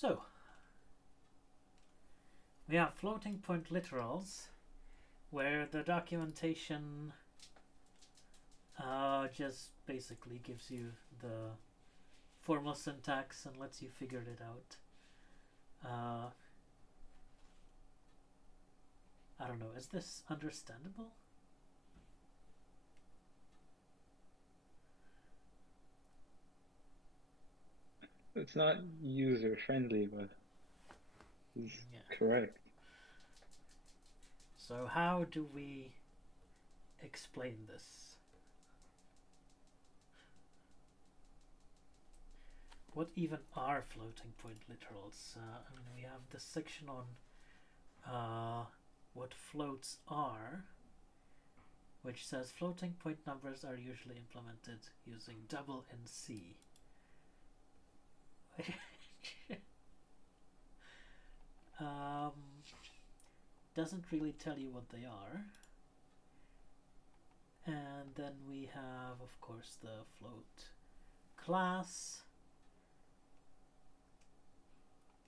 So, we have floating point literals, where the documentation just basically gives you the formal syntax and lets you figure it out. I don't know, is this understandable? It's not user friendly, but it's correct. So how do we explain this? What even are floating point literals? I mean, we have this section on what floats are, which says floating point numbers are usually implemented using double NC. Doesn't really tell you what they are. And then we have, of course, the float class,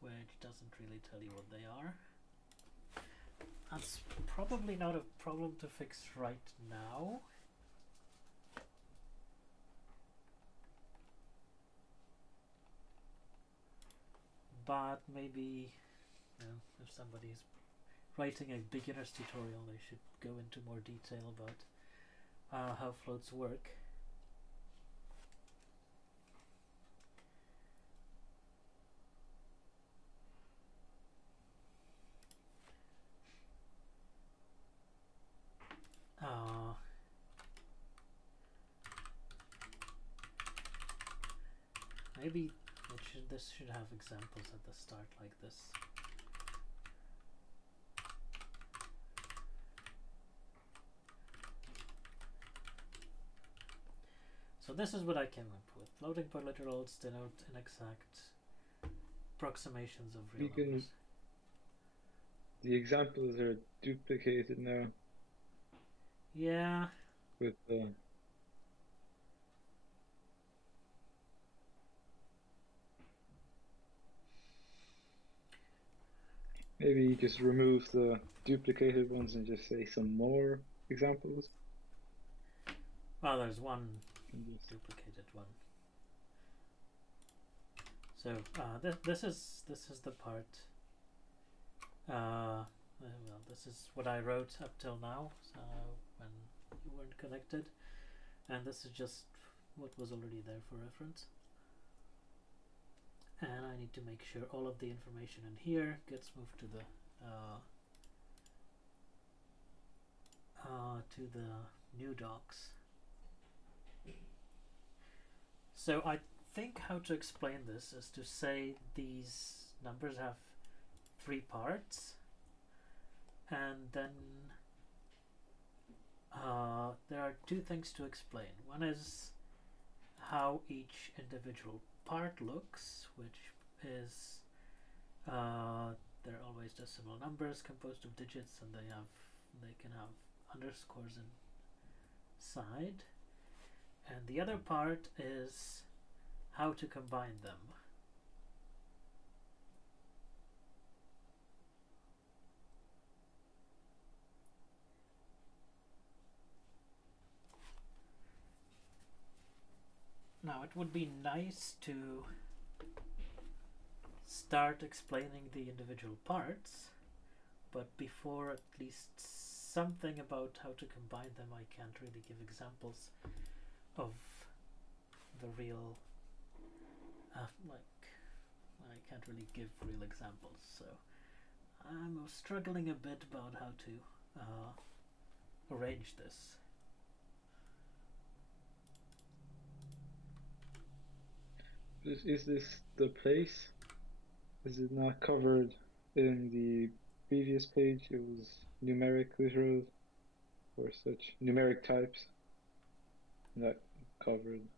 which doesn't really tell you what they are. That's probably not a problem to fix right now. But maybe, you know, if somebody's writing a beginner's tutorial, they should go into more detail about how floats work. Maybe this should have examples at the start like this. So this is what I came up with. Floating point literals denote inexact approximations of real numbers. The examples are duplicated now. Yeah. With maybe just remove the duplicated ones and just say some more examples. Well, there's one duplicated one. So this is the part. Well, this is what I wrote up till now when you weren't connected, and this is just what was already there for reference. And I need to make sure all of the information in here gets moved to the new docs. So I think how to explain this is to say these numbers have 3 parts, and then there are 2 things to explain. One is how each individual part looks, which is they're always decimal numbers composed of digits, and they can have underscores inside. And the other part is how to combine them. Now it would be nice to start explaining the individual parts, but before at least something about how to combine them, I can't really give examples of the real I can't really give real examples, so I'm struggling a bit about how to arrange this. Is this the place? Is it not covered in the previous page? It was numeric literals or such numeric types, not covered.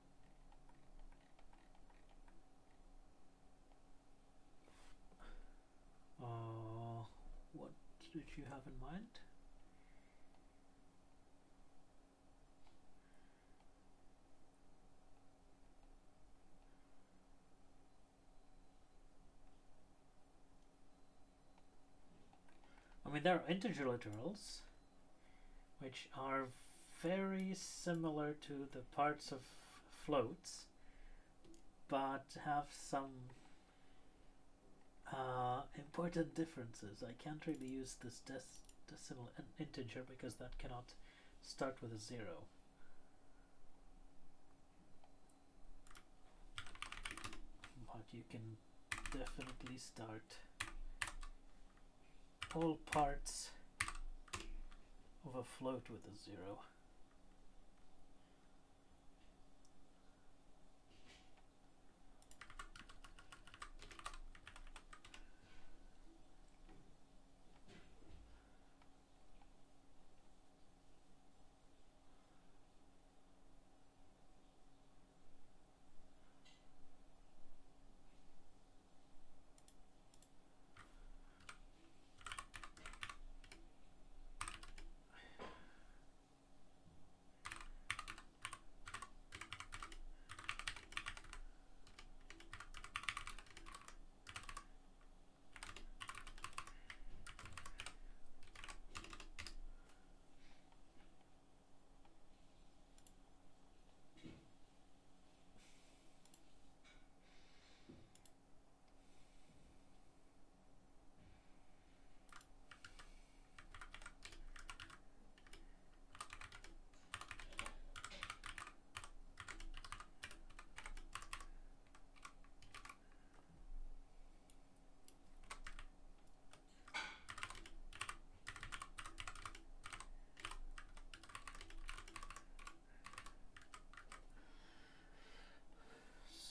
What did you have in mind? mean, there are integer literals, which are very similar to the parts of floats, but have some important differences. I can't really use this decimal integer because that cannot start with a 0. But you can definitely start all parts of a float with a 0.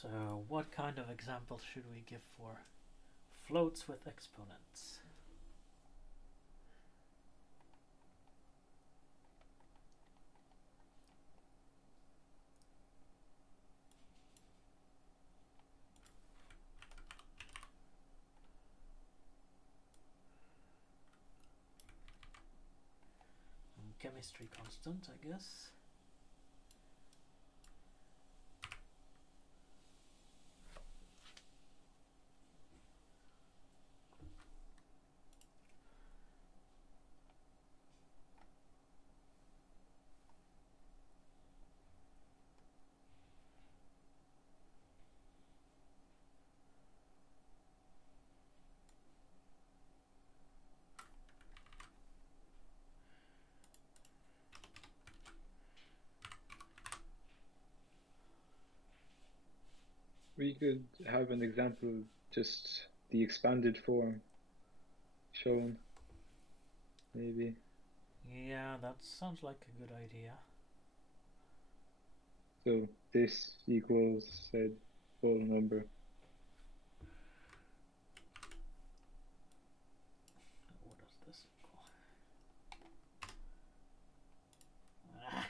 So what kind of example should we give for floats with exponents? Chemistry constant, I guess. We could have an example, just the expanded form shown, maybe. Yeah, that sounds like a good idea. So this equals said whole number. What does this equal? Ah.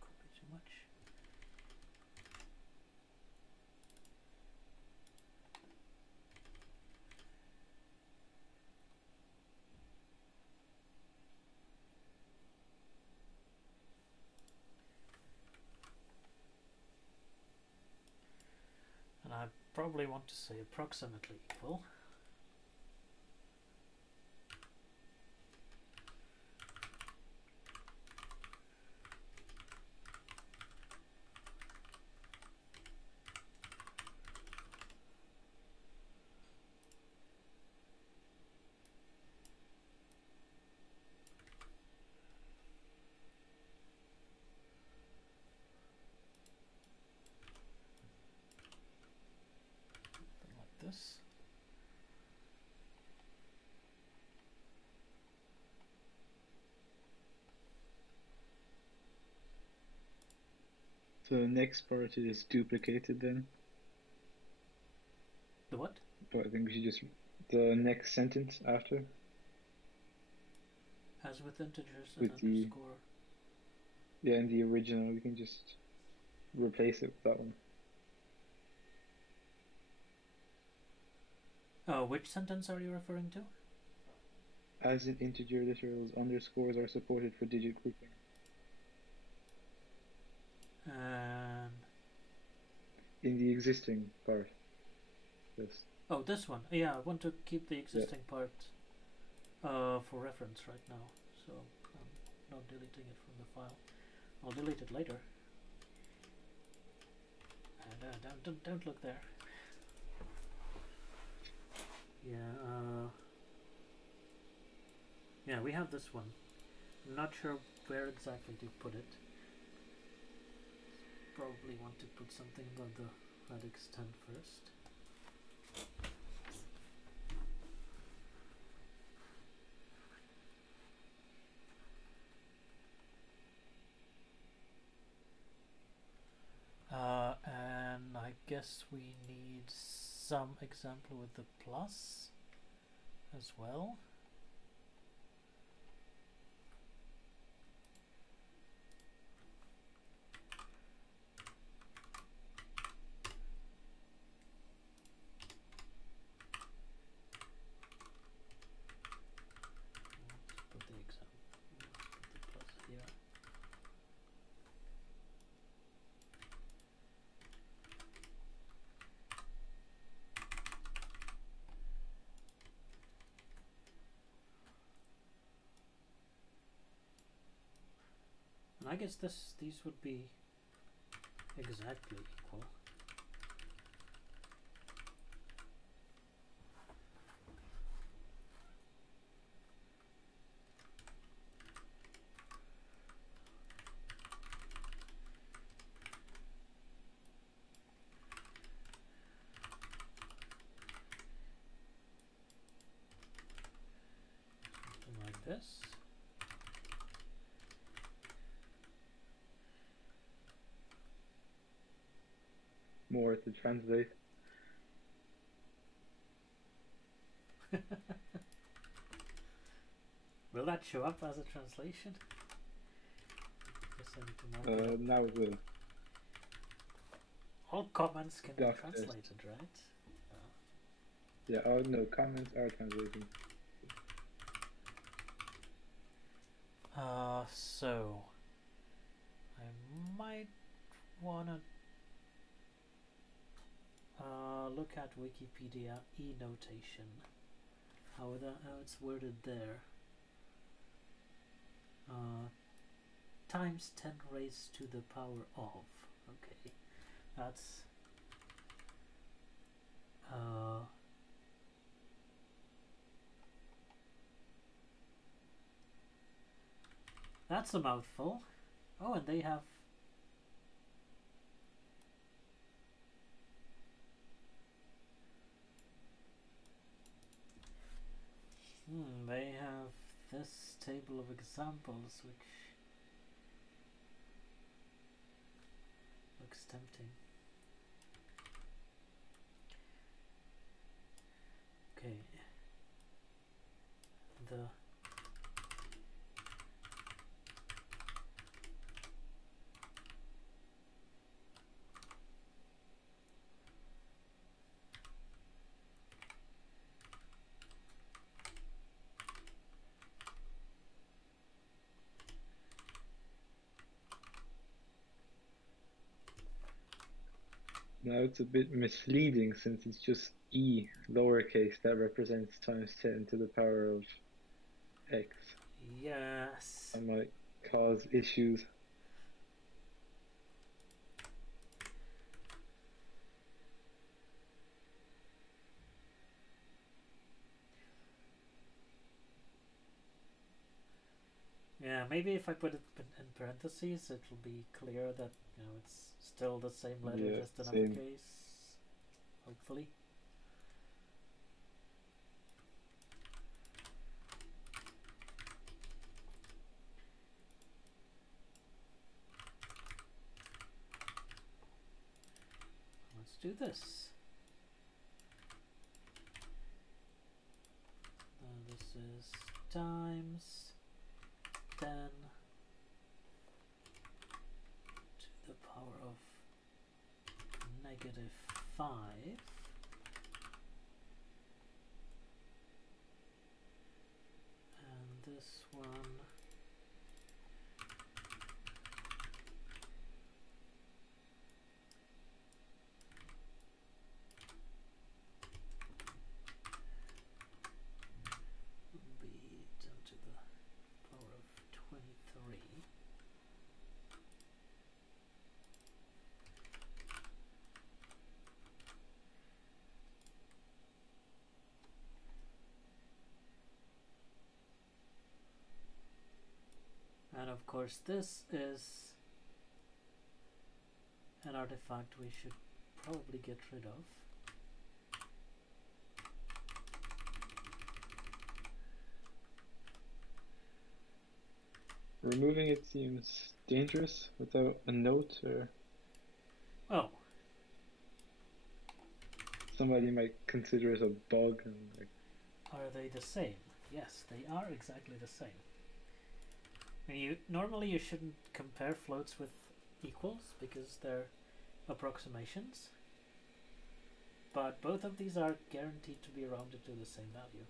Could be too much. And I probably want to say approximately equal. Something like this. So the next part is duplicated then. The what? but I think we should just the next sentence after As with integers and with the underscore. in the original we can just replace it with that one. Oh, which sentence are you referring to? As in integer literals, underscores are supported for digit grouping. And In the existing part. Yes. oh, this one. Yeah, I want to keep the existing part for reference right now, so I'm not deleting it from the file. I'll delete it later. And don't look there. Yeah. Yeah, we have this one. I'm not sure where exactly to put it. Probably want to put something about the radix 10 first. And I guess we need some example with the plus as well. Let's put the example. Let's put the plus here. And I guess these would be exactly equal. Something like this. More to translate. Will that show up as a translation? Guess I need to mark it up. Now it will. All comments can be Doc translated, right? Yeah, oh no, comments are translating. So I might wanna look at Wikipedia e-notation. How it's worded there. Times 10 raised to the power of. Okay, that's that's a mouthful. Oh, and they have they have this table of examples, which looks tempting. Okay. The Now it's a bit misleading since it's just e lowercase that represents times 10 to the power of x. yes. That might cause issues. Yeah, maybe if I put it in parentheses, it will be clear that it's still the same letter, Yeah, just another same. case. Hopefully. Let's do this. times 10 to the power of -5 and this one will be 10 to the power of 23. And of course this is an artifact we should probably get rid of. Removing it seems dangerous without a note, or Oh, somebody might consider it a bug and like. are they the same? Yes, they are exactly the same. I mean, normally you shouldn't compare floats with equals because they're approximations, but both of these are guaranteed to be rounded to the same value.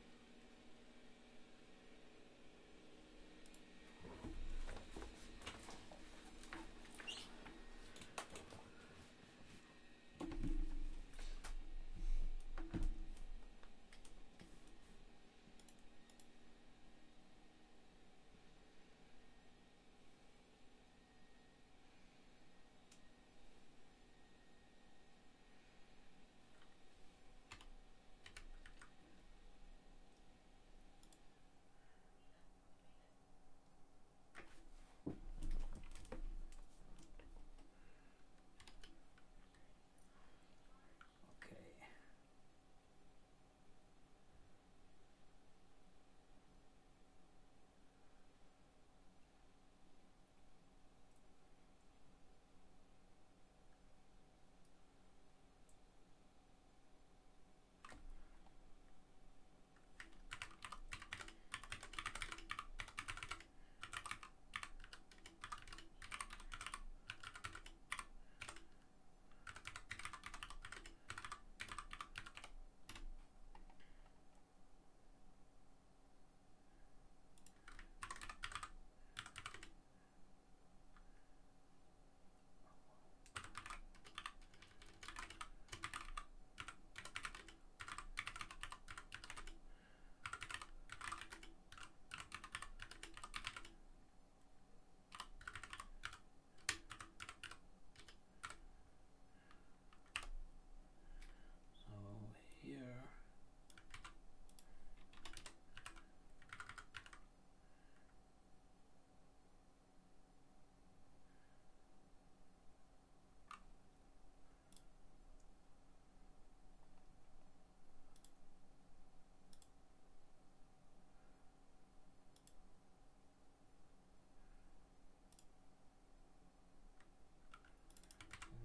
Okay. So here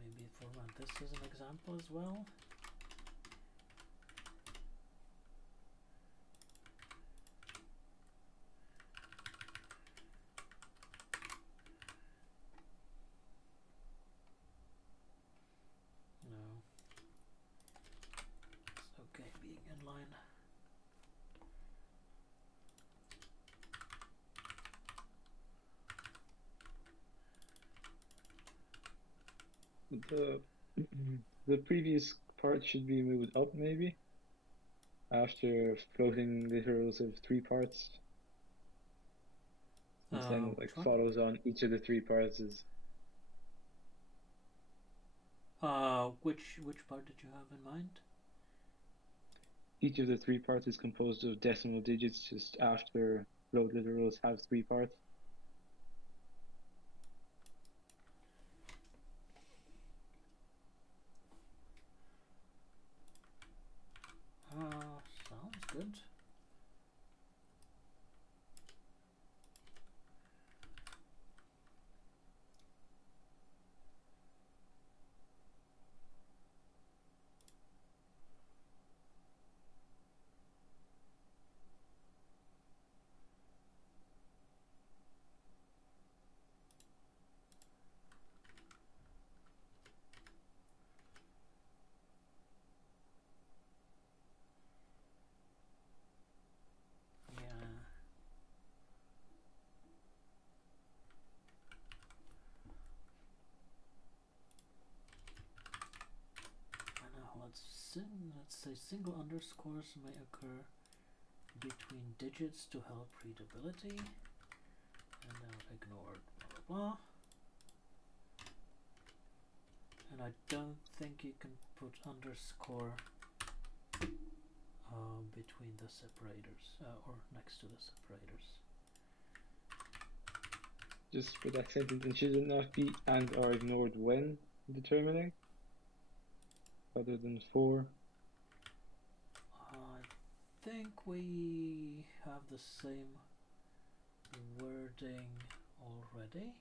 maybe format this as an example as well. No, it's okay being inline. The the previous part should be moved up maybe after floating literals of 3 parts, and then like Which one? follows on each of the 3 parts is Which part did you have in mind? each of the 3 parts is composed of decimal digits just after float literals have 3 parts. Sounds good. say single underscores may occur between digits to help readability, and now ignored blah blah blah. And I don't think you can put underscore between the separators or next to the separators. Just for that sentence, and should it not be and are ignored when determining, rather than for? I think we have the same wording already.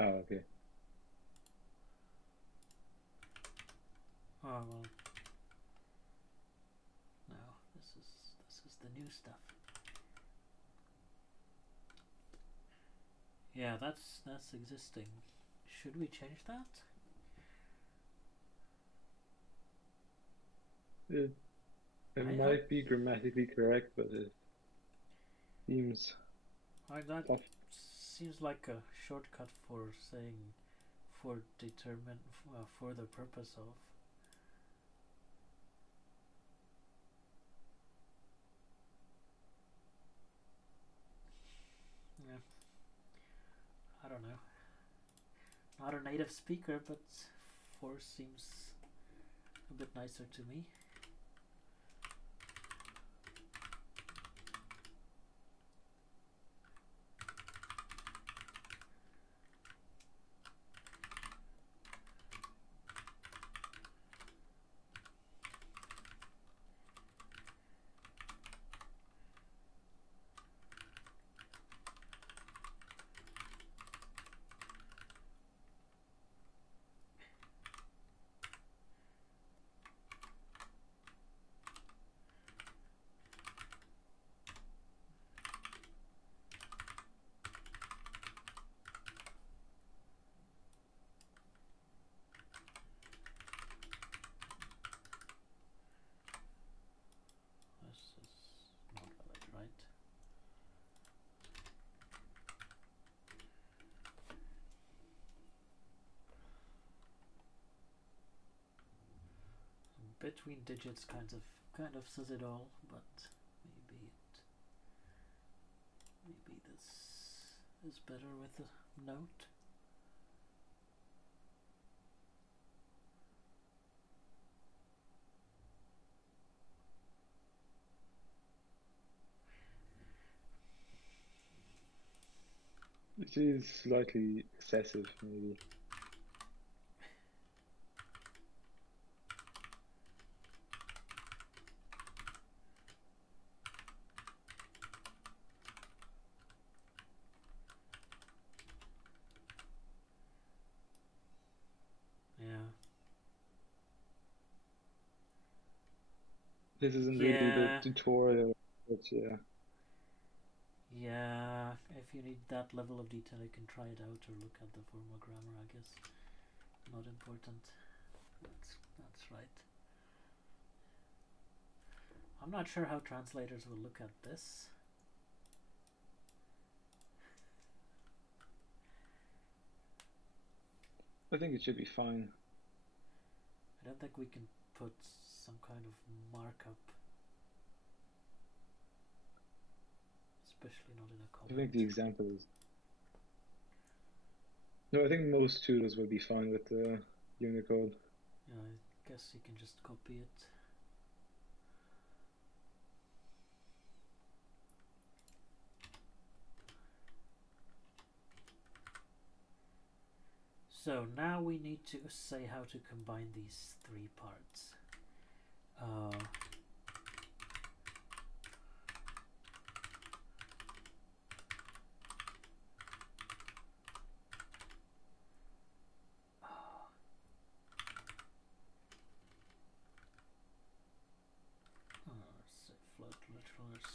Oh, okay. Oh well. No, this is the new stuff. Yeah, that's existing. Should we change that? It might be grammatically correct, but it seems that tough. seems like a shortcut for saying for for the purpose of. Yeah. I don't know. Not a native speaker, but for seems a bit nicer to me. Between digits kind of says it all, but maybe this is better with a note. It is slightly excessive, maybe. This isn't really the tutorial, but yeah. Yeah, if you need that level of detail, you can try it out or look at the formal grammar, I guess. Not important. That's right. I'm not sure how translators will look at this. I think it should be fine. I don't think we can put some kind of markup, especially not in a comment. I think the example is... No, I think most tutors will be fine with the Unicode. Yeah, I guess you can just copy it. So now we need to say how to combine these three parts. Say float literals.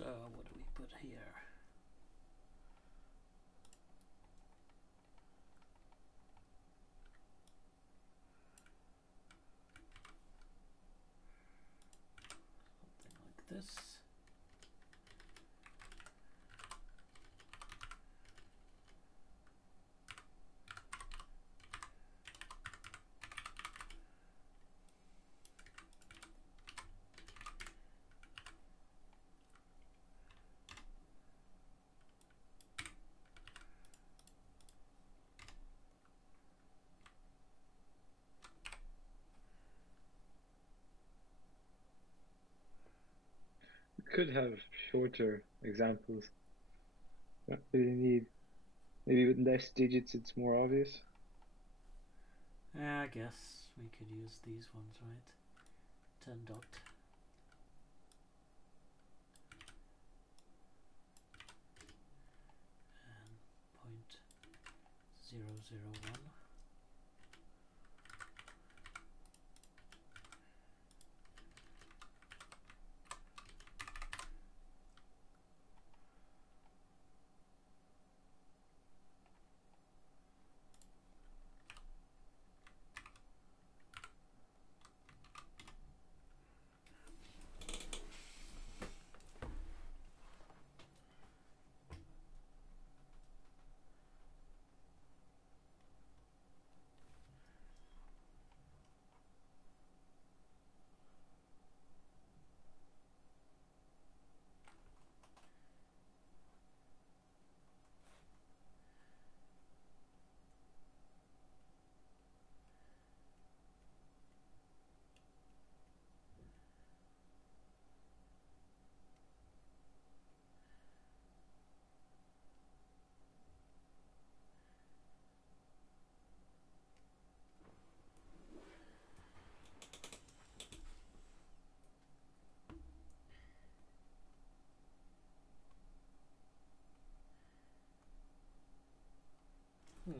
So what do we put here? Something like this. We could have shorter examples. Don't really need. Maybe with less digits, it's more obvious. I guess we could use these ones, right? 10 dot. And 0.001. Hmm.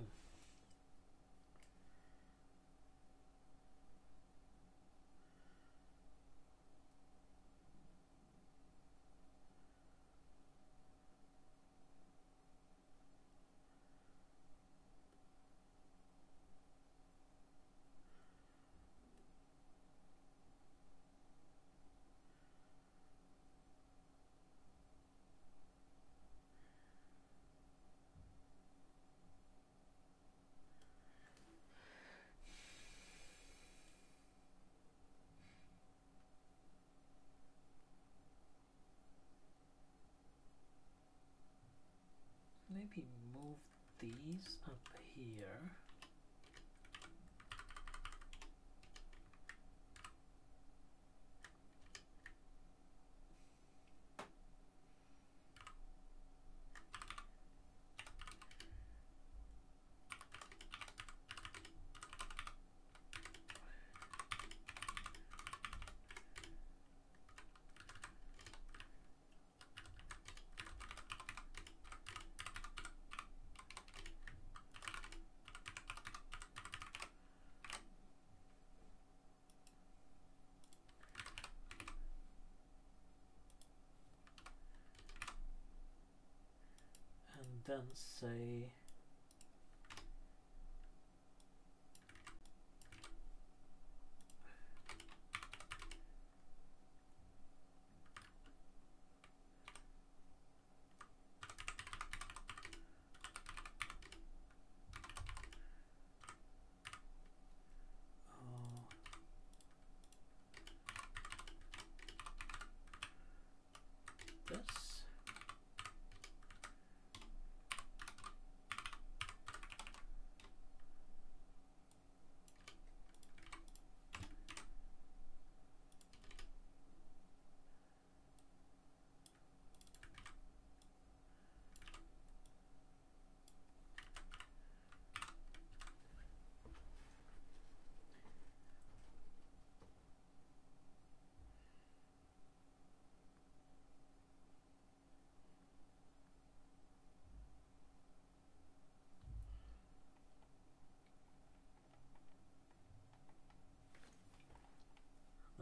Maybe move these up here. And then say this.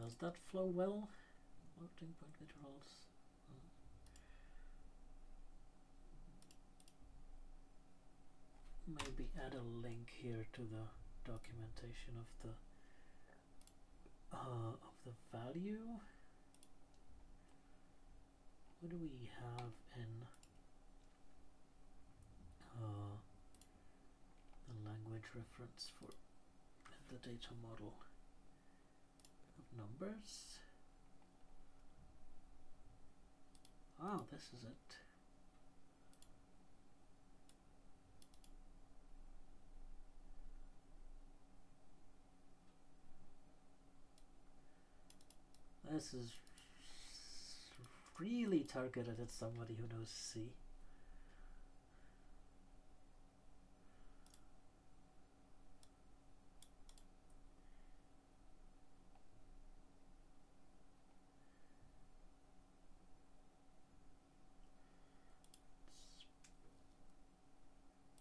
Does that flow well? Floating point literals. maybe add a link here to the documentation of the value. What do we have in the language reference for the data model of numbers? Oh, this is it. This is really targeted at somebody who knows C.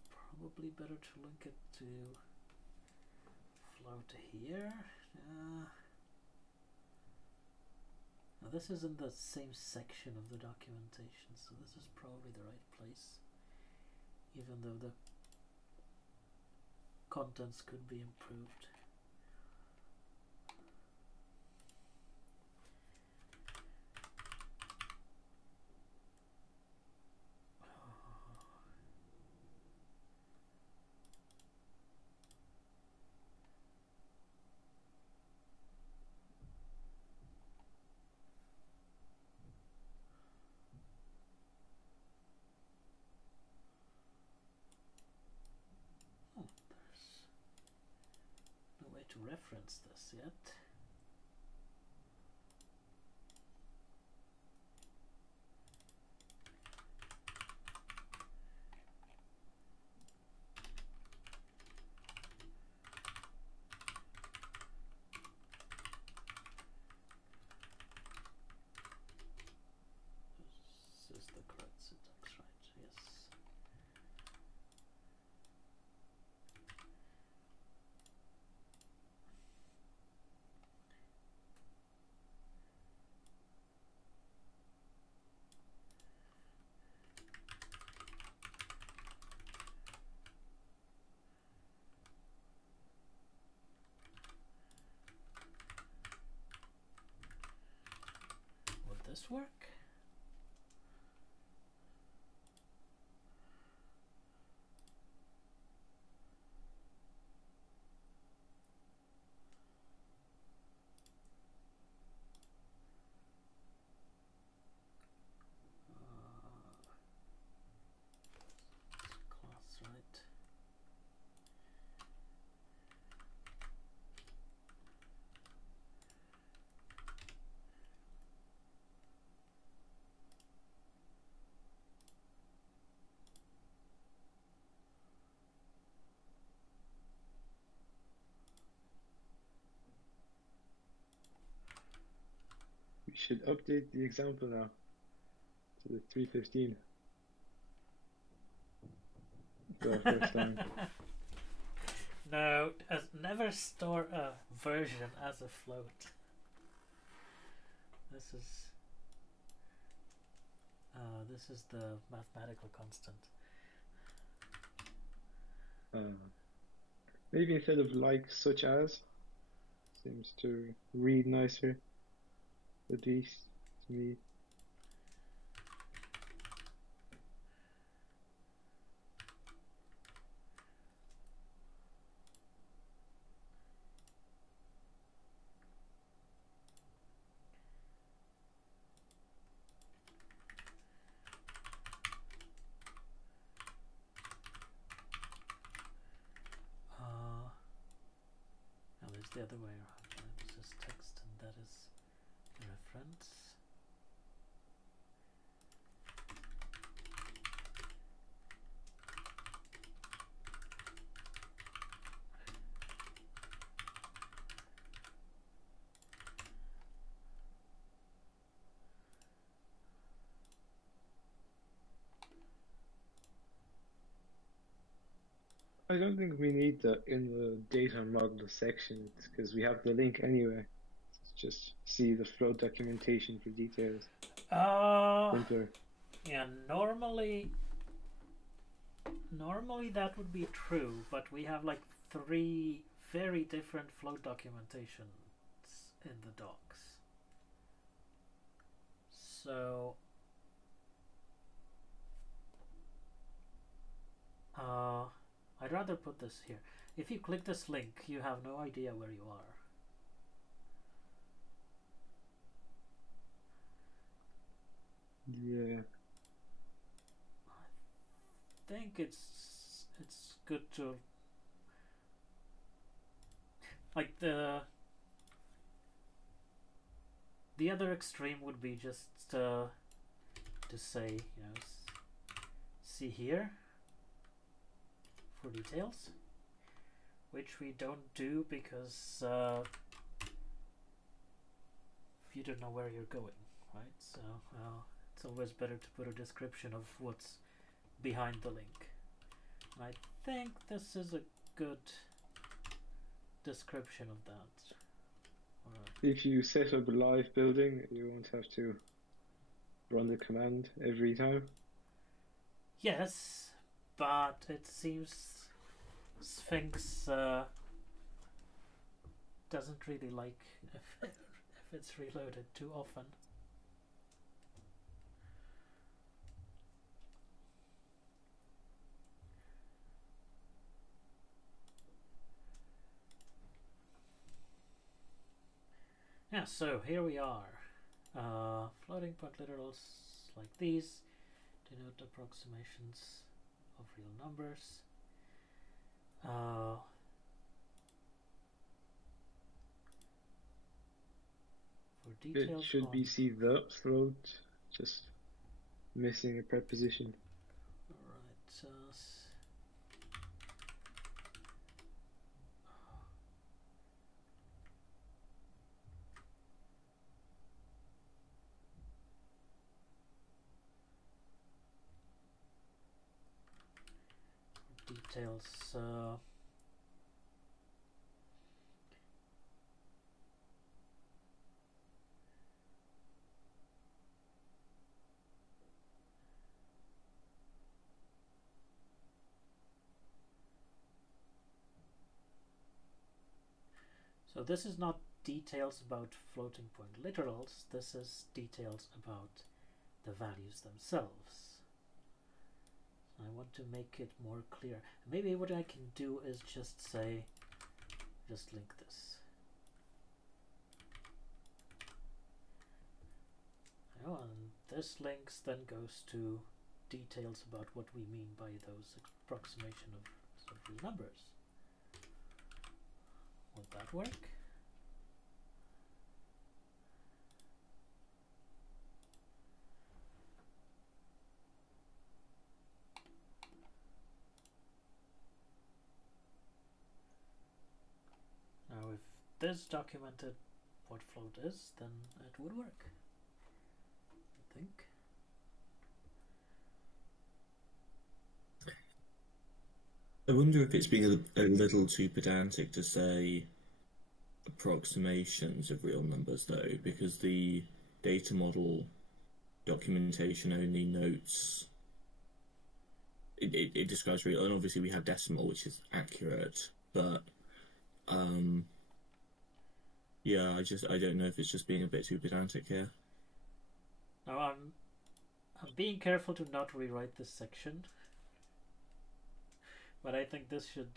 It's probably better to link it to float here. Now this is in the same section of the documentation, so this is probably the right place, even though the contents could be improved. To reference this yet. This is the correct syntax, right? Yes. Would this work? Class, right? We should update the example now to the 315. For the first time. No, never store a version as a float. This is the mathematical constant. Maybe instead of like such as seems to read nicer, at least to me. Now there's the other way around. This is text and that is the reference. I don't think we need that in the data model section because we have the link anyway. Let's just see the float documentation for details. Simpler. Yeah, normally Normally that would be true, but we have like three very different float documentations in the docs. So I'd rather put this here. If you click this link, you have no idea where you are. Yeah. I think it's good to like the other extreme would be just to say, you know, see here for details, which we don't do because you don't know where you're going, right? So it's always better to put a description of what's behind the link. And I think this is a good description of that. If you set up a live building, you won't have to run the command every time. Yes, but it seems Sphinx doesn't really like if it's reloaded too often. Yeah, so here we are. Floating point literals like these denote approximations of real numbers. For details, It should be see the float, just missing a preposition. Alright, details. So this is not details about floating point literals, this is details about the values themselves. So I want to make it more clear. Maybe what I can do is just say, just link this. Oh, and this links then goes to details about what we mean by those approximation of real numbers. Would that work? Now if this documented what float is, then it would work, I think. I wonder if it's being a little too pedantic to say approximations of real numbers, though, because the data model documentation only notes it describes real, and obviously we have decimal, which is accurate, but yeah, I don't know if it's just being a bit too pedantic here. Now I'm being careful to not rewrite this section, but I think this should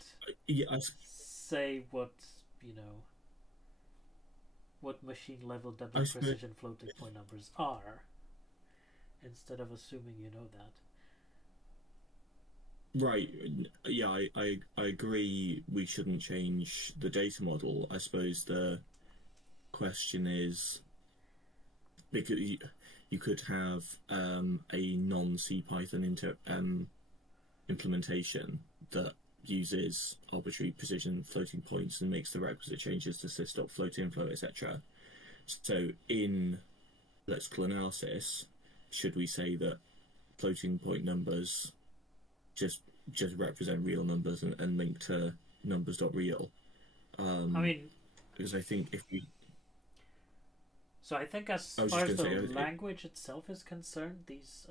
say what, you know, what machine level double precision floating point numbers are, instead of assuming you know that. Right, yeah, I agree we shouldn't change the data model. I suppose the question is, because you could have a non-C Python implementation that uses arbitrary precision floating points and makes the requisite changes to sys.float float inflow, etc. So in lexical analysis, should we say that floating point numbers just represent real numbers and link to numbers.real? I mean, because I think if we... So I think as far as the language itself is concerned, these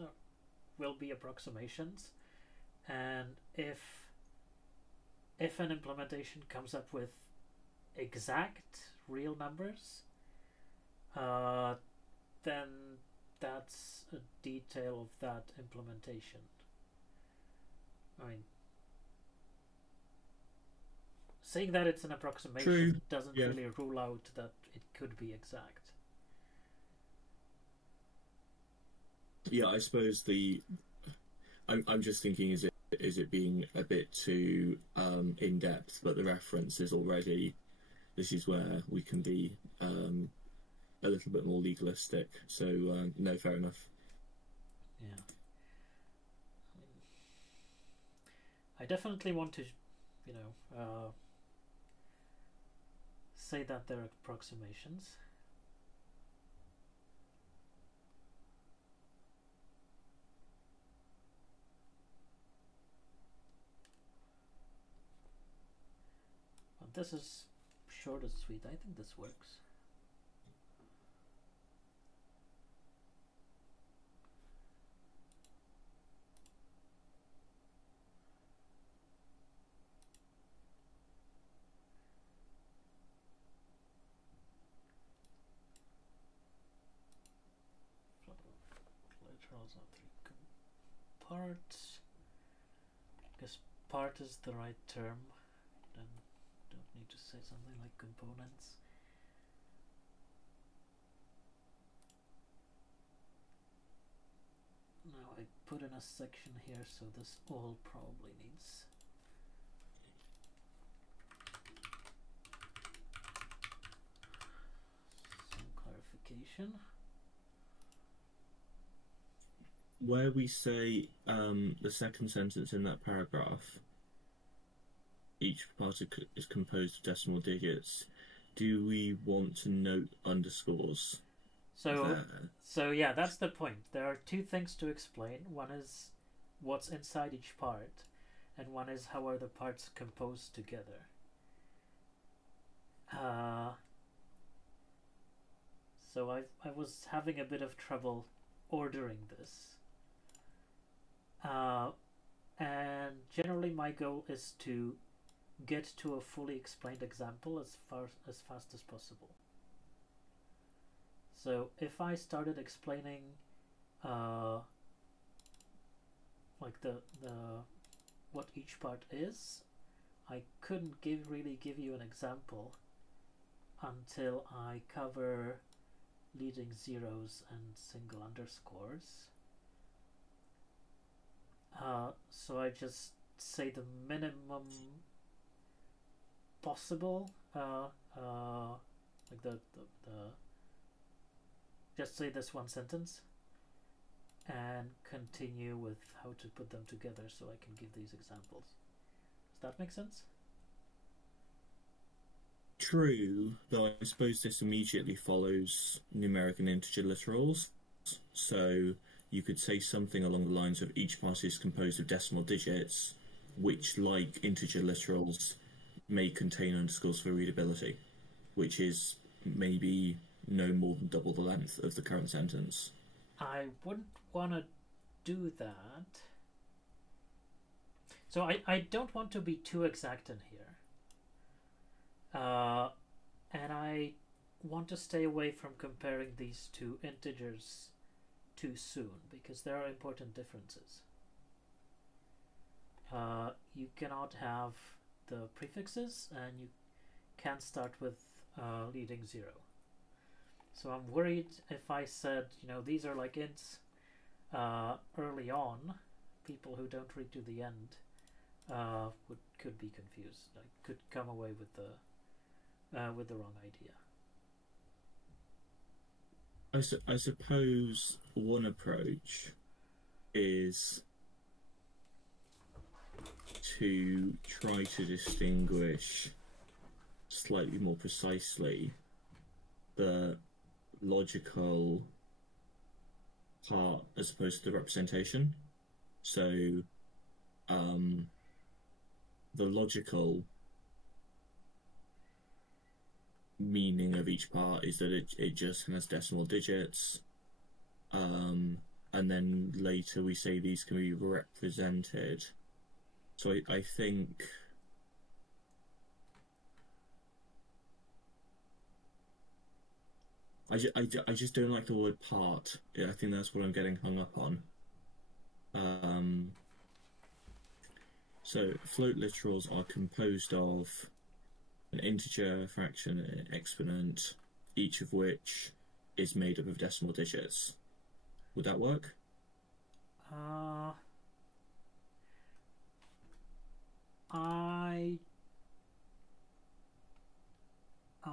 will be approximations. and if an implementation comes up with exact real numbers, then that's a detail of that implementation. I mean, saying that it's an approximation True. doesn't Yeah. really rule out that it could be exact. Yeah, I suppose I'm just thinking, is it being a bit too in depth? But the reference is already. This is where we can be a little bit more legalistic. So no, fair enough. Yeah. I definitely want to, say that they're approximations. But this is short and sweet. I think this works. Literals are 3 parts. Guess part is the right term. Then don't need to say something like components. Now I put in a section here, so this all probably needs some clarification. Where we say the second sentence in that paragraph, each part is composed of decimal digits. Do we want to note underscores? So yeah, that's the point. There are 2 things to explain. One is what's inside each part, and one is how are the parts composed together. So I was having a bit of trouble ordering this. And generally my goal is to get to a fully explained example as fast as possible. So if I started explaining like the what each part is, I couldn't really give you an example until I cover leading zeros and single underscores. So I just say the minimum possible, like the just say this one sentence and continue with how to put them together so I can give these examples. Does that make sense? True, though I suppose this immediately follows numeric and integer literals. So you could say something along the lines of each part is composed of decimal digits, which, like integer literals, may contain underscores for readability, which is maybe no more than double the length of the current sentence. I wouldn't want to do that. So I don't want to be too exact in here. And I want to stay away from comparing these to integers too soon, because there are important differences. You cannot have the prefixes, and you can't start with leading zero. So I'm worried if I said, these are like ints early on, people who don't read to the end could be confused. Like, could come away with the wrong idea. I suppose one approach is to try to distinguish slightly more precisely the logical part as opposed to the representation. So the logical meaning of each part is that it just has decimal digits, and then later we say these can be represented So I think I just don't like the word part. Yeah, I think that's what I'm getting hung up on. So float literals are composed of an integer, a fraction, an exponent, each of which is made up of decimal digits. Would that work?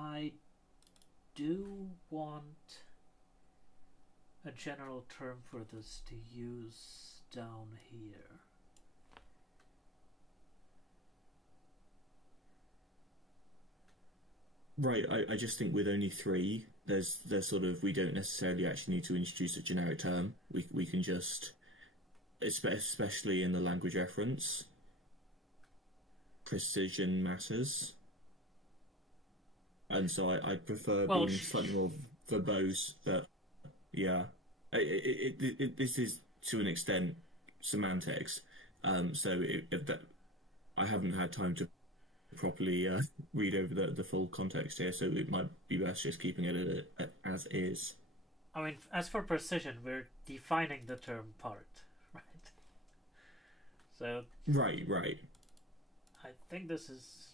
I do want a general term for this to use down here. Right, I just think with only three, there's sort of, we don't necessarily actually need to introduce a generic term. We can just, especially in the language reference, precision matters. And so I prefer being slightly more verbose, but yeah. This is to an extent semantics. So I haven't had time to properly read over the full context here, so it might be best just keeping it as is. I mean, as for precision, we're defining the term part, right? So right. I think this is.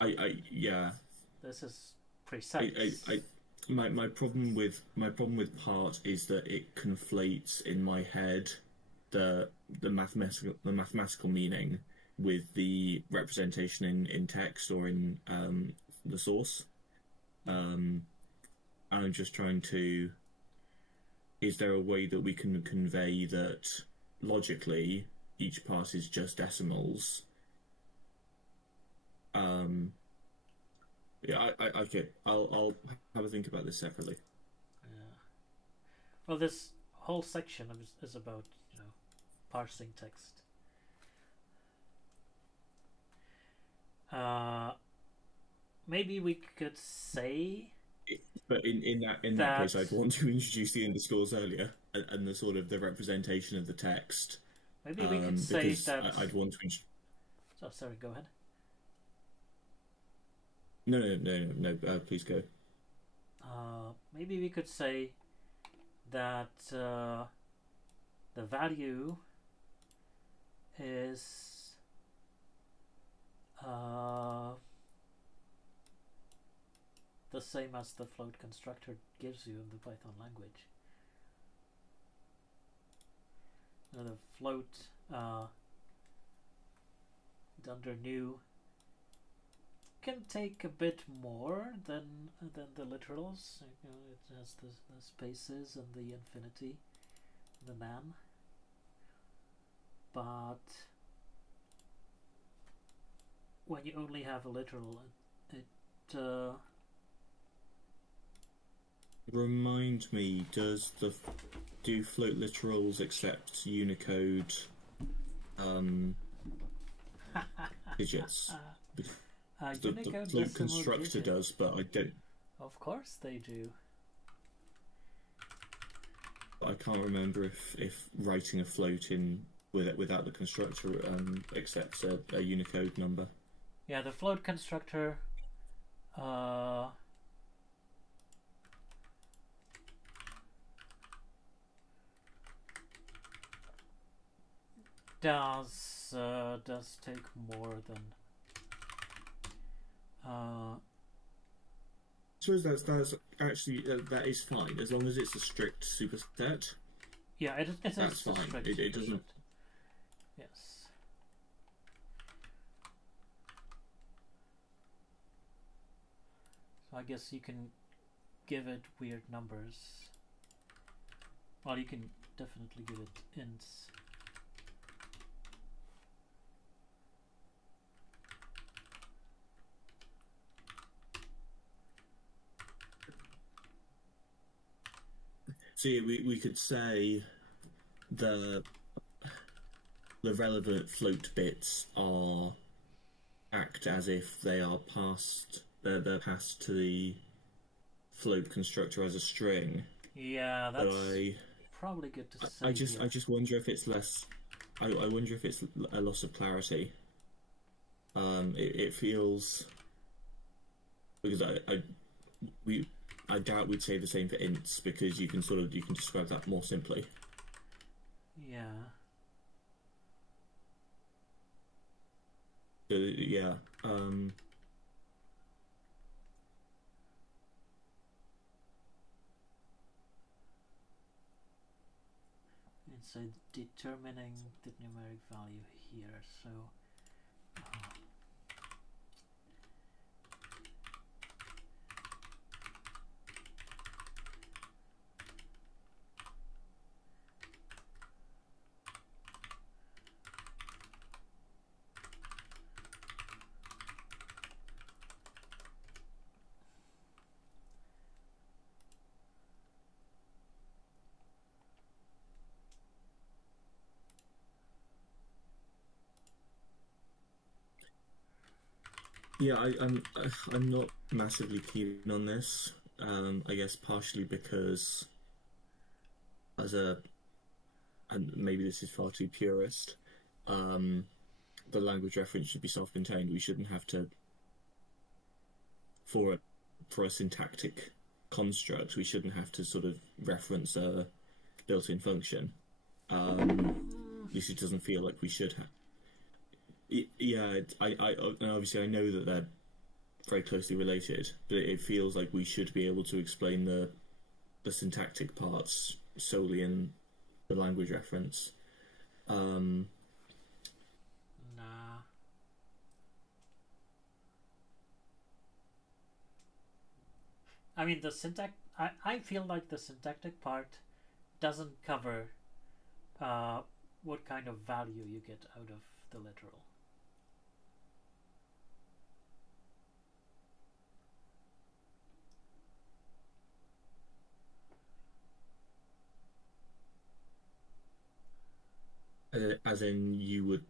Yeah. This is precise. My problem with part is that it conflates in my head the mathematical meaning with the representation in text or in the source. I'm just trying to. Is there a way that we can convey that logically each part is just decimals? Yeah, okay. I'll have a think about this separately. Yeah. Well, this whole section is about parsing text. Maybe we could say. But in that case, I'd want to introduce the underscores earlier and the sort of the representation of the text. Maybe we could say that. I'd want to. Oh, sorry. Go ahead. No. Please go. Maybe we could say that the value is the same as the float constructor gives you in the Python language. The float under new can take a bit more than the literals. It has the spaces and the infinity, the nan. But when you only have a literal, it remind me, do float literals accept Unicode digits? The float constructor does, but I don't. Of course they do. I can't remember if writing a float in without the constructor accepts a Unicode number. Yeah, the float constructor does take more than. So that's actually that is fine as long as it's a strict superset. Yeah, that's fine. It doesn't. Yes. So I guess you can give it weird numbers. Well, you can definitely give it ints. So yeah, we could say the relevant float bits act as if they are they're passed to the float constructor as a string. Yeah, that's probably good to say. I just wonder if it's less. I wonder if it's a loss of clarity. It feels, because I doubt we'd say the same for ints, because you can describe that more simply. Yeah. So, yeah. It's determining the numeric value here. So. Yeah, I'm not massively keen on this. I guess partially because, and maybe this is far too purist, the language reference should be self-contained. We shouldn't have to, for a syntactic construct, we shouldn't have to sort of reference a built-in function. At least it doesn't feel like we should have. Yeah, and obviously I know that they're very closely related, but it feels like we should be able to explain the syntactic parts solely in the language reference. Nah. I mean, the syntax. I feel like the syntactic part doesn't cover what kind of value you get out of the literal. As in, you would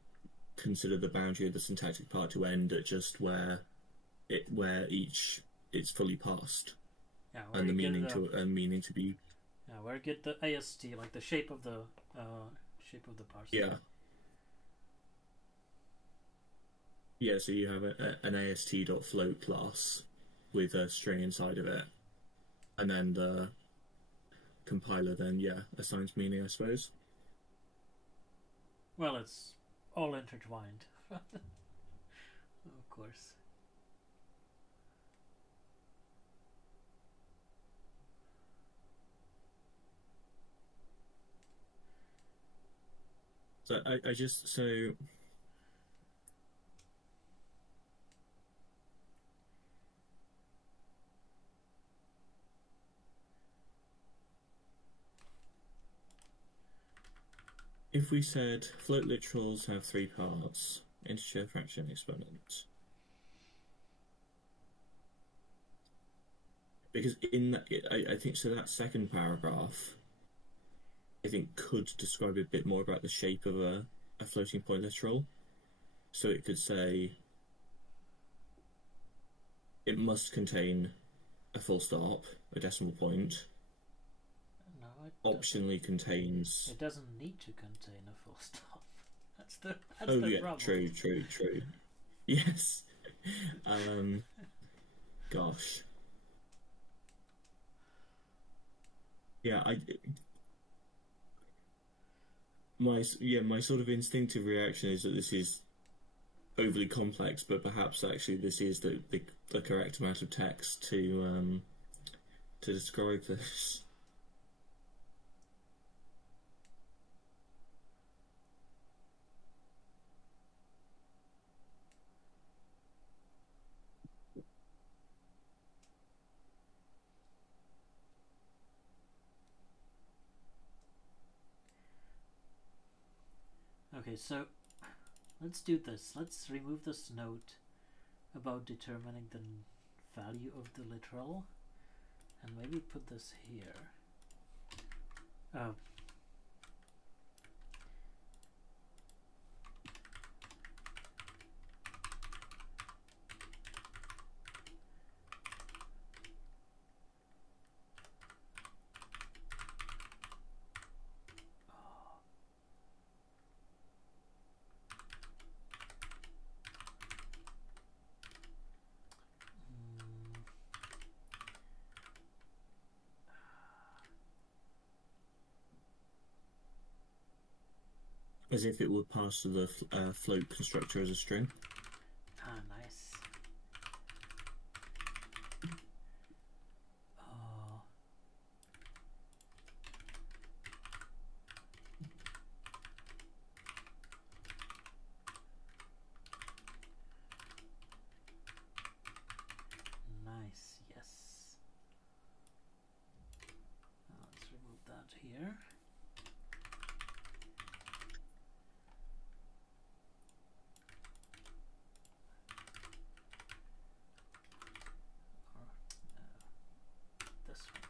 consider the boundary of the syntactic part to end at just where it's fully parsed, Yeah, and the meaning to be. Yeah, where you get the AST, like the shape of the parser. Yeah. Yeah, so you have an AST.float class with a string inside of it, and then the compiler then assigns meaning, I suppose. Well, it's all intertwined. Of course. So I just so. If we said float literals have three parts: integer, fraction, exponent. Because in that, I think so. That second paragraph, I think, could describe a bit more about the shape of a floating point literal. So it could say it must contain a full stop, a decimal point. No, it Optionally contains. It doesn't need to contain a full stop. That's the problem. True. Yes. Gosh. Yeah, my sort of instinctive reaction is that this is overly complex, but perhaps actually this is the correct amount of text to describe this. Okay, so let's do this. Let's remove this note about determining the value of the literal, and maybe put this here. as if it would pass to the float constructor as a string. Ah, nice. Oh. Nice, yes. Now let's remove that here. Or this one.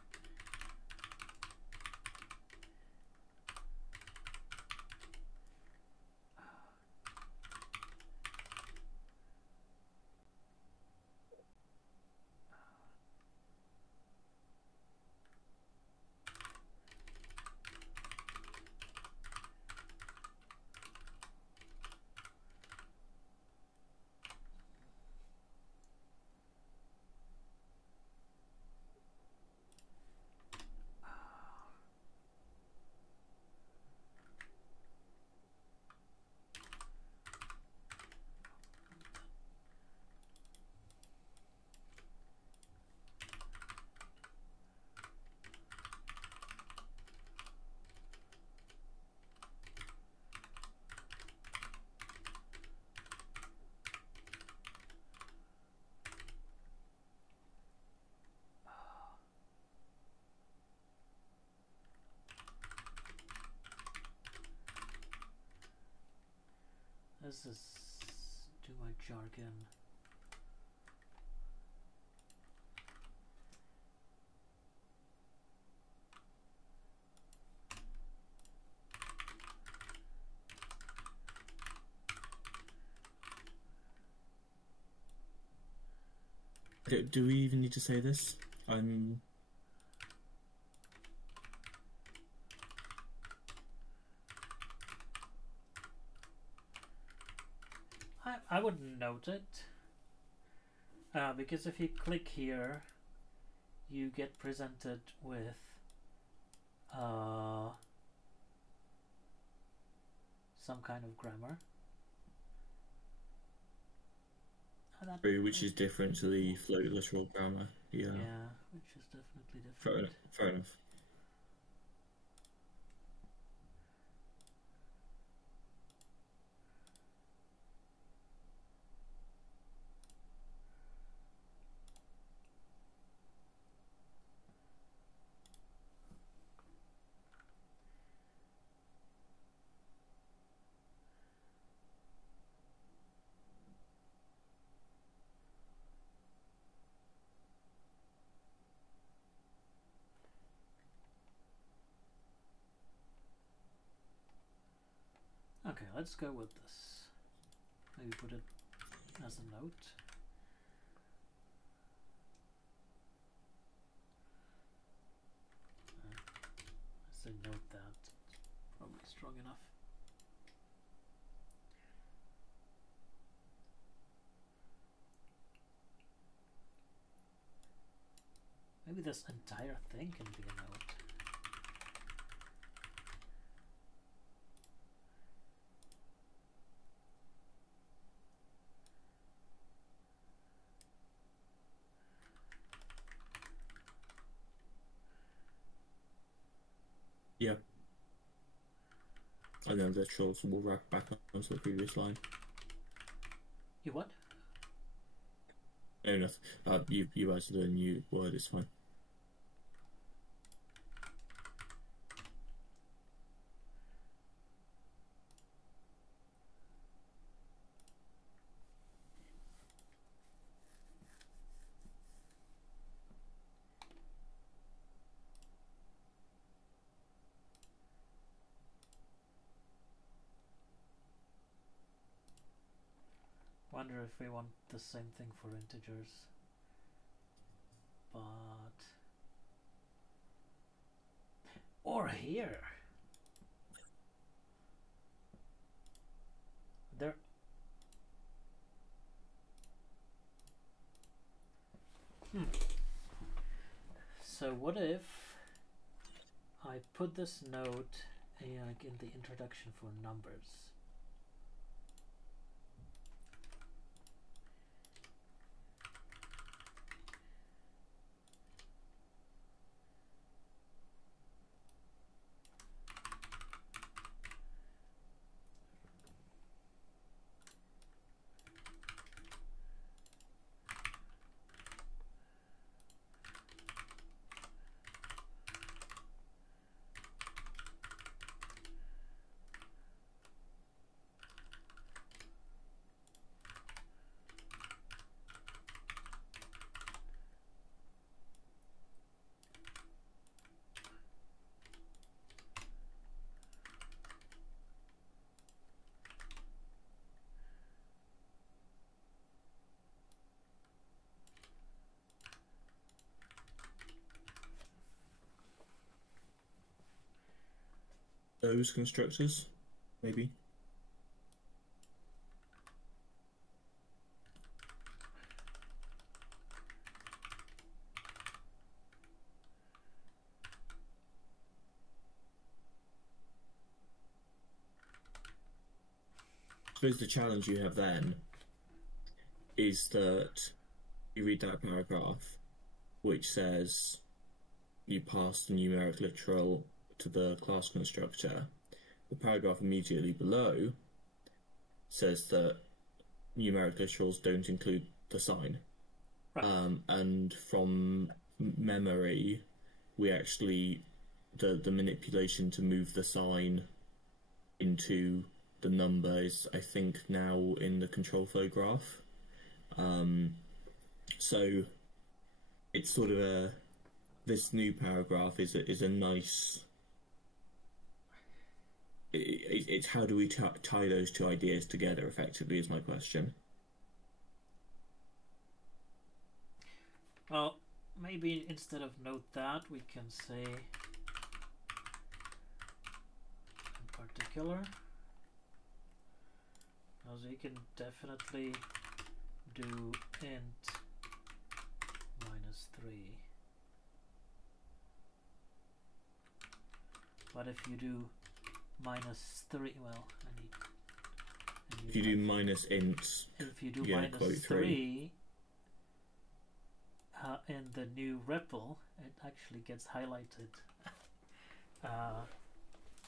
This is too much jargon. Do we even need to say this? I wouldn't note it. Because if you click here, you get presented with some kind of grammar. Which is different to the float literal grammar. Yeah. Yeah, which is definitely different. Fair enough. Okay, let's go with this. Maybe put it as a note. I say note that. Probably strong enough. Maybe this entire thing can be a note. Yeah. And then the trolls will wrap back up onto the previous line. You what? No, enough. You added a new word, it's fine. Wonder if we want the same thing for integers. But or here. There. So what if I put this note like in the introduction for numbers. Those constructors, maybe. I suppose the challenge you have then is that you read that paragraph which says you pass the numeric literal to the class constructor. The paragraph immediately below says that numeric literals don't include the sign. Right. And from memory, we actually, the manipulation to move the sign into the number is, I think, now in the control flow graph. So it's sort of this new paragraph is a nice. It's how do we tie those two ideas together effectively is my question. Well, maybe instead of note that, we can say in particular. So you can definitely do int -3. But if you do -3, well, I need if you do minus int, if you do yeah, -3 in the new REPL, it actually gets highlighted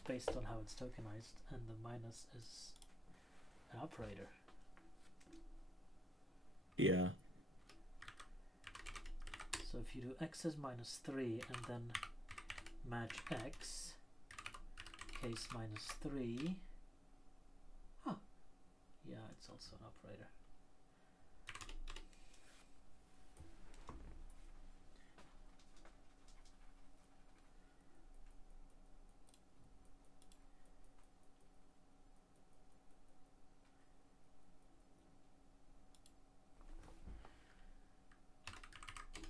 based on how it's tokenized, and the minus is an operator. Yeah. So if you do x is -3 and then match x, case -3, yeah, it's also an operator.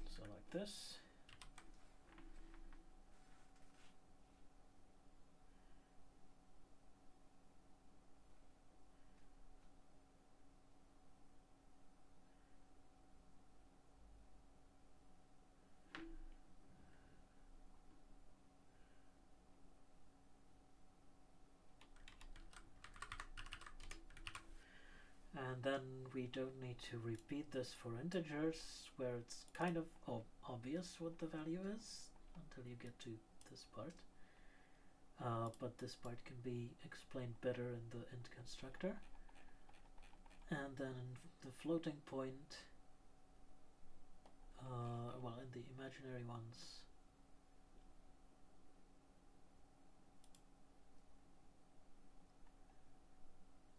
So like this. And then we don't need to repeat this for integers, where it's kind of obvious what the value is until you get to this part. But this part can be explained better in the int constructor. And then the floating point, well, in the imaginary ones,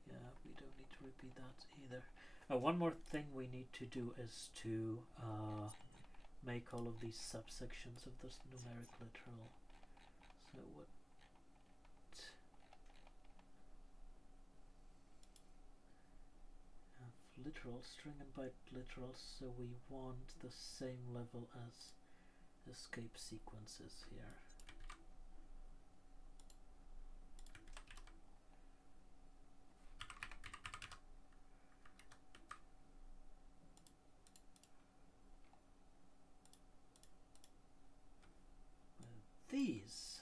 yeah, we don't need to repeat that either. One more thing we need to do is to make all of these subsections of this numeric literal. So what? Literal, string and byte literal, so we want the same level as escape sequences here. These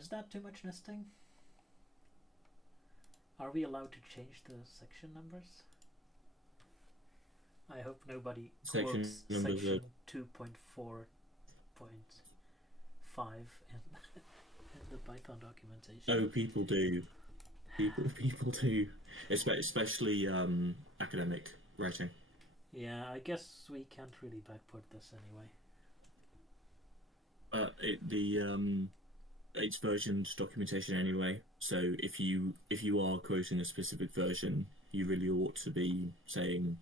Is that too much nesting? Are we allowed to change the section numbers? I hope nobody Section quotes numbers section 2.4.5 in, in the Python documentation. Oh, people do. People do, especially academic writing. Yeah, I guess we can't really backport this anyway. It's versioned documentation anyway. So if you are quoting a specific version, you really ought to be saying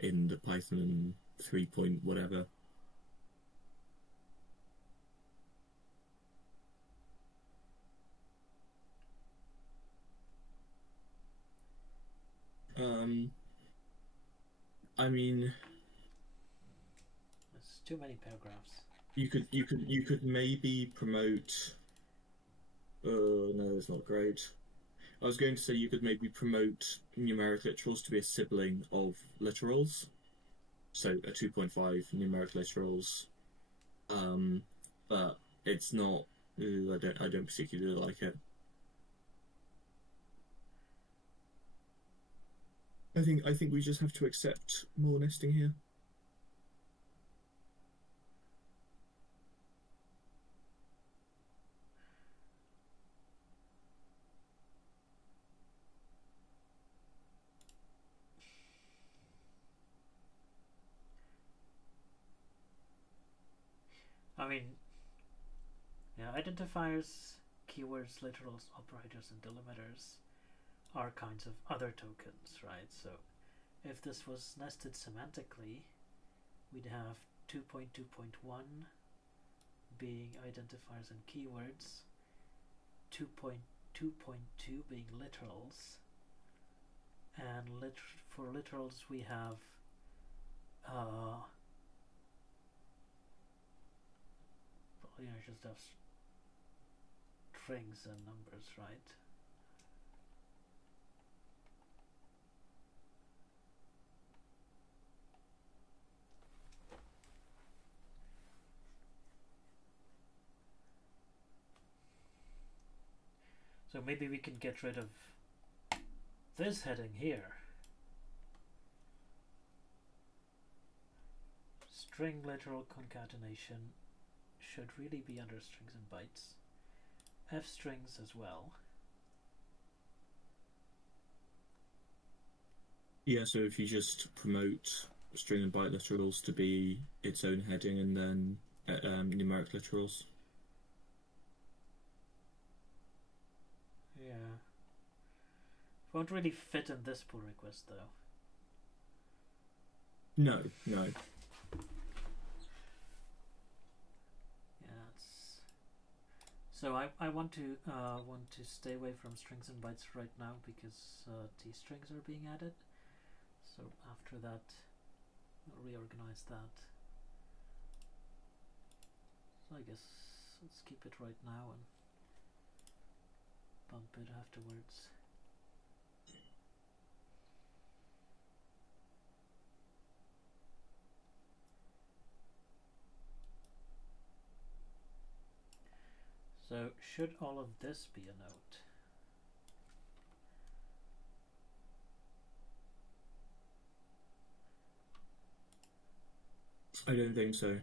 in the Python 3 point whatever. I mean, There's too many paragraphs. you could maybe promote. No, that's not great. I was going to say you could maybe promote numeric literals to be a sibling of literals, so a 2.5 numeric literals. But it's not. I don't particularly like it. I think we just have to accept more nesting here. I mean, yeah, identifiers, keywords, literals, operators, and delimiters are kinds of other tokens, right? So if this was nested semantically, we'd have 2.2.1 being identifiers and keywords, 2.2.2 being literals, and for literals we have just have strings and numbers, right? So maybe we can get rid of this heading here. String literal concatenation should really be under strings and bytes. F strings as well. Yeah, so if you just promote string and byte literals to be its own heading and then numeric literals. Yeah. Won't really fit in this pull request though. No. So I want to stay away from strings and bytes right now because T strings are being added. So after that, I'll reorganize that. So I guess let's keep it right now and bump it afterwards. So should all of this be a note? I don't think so.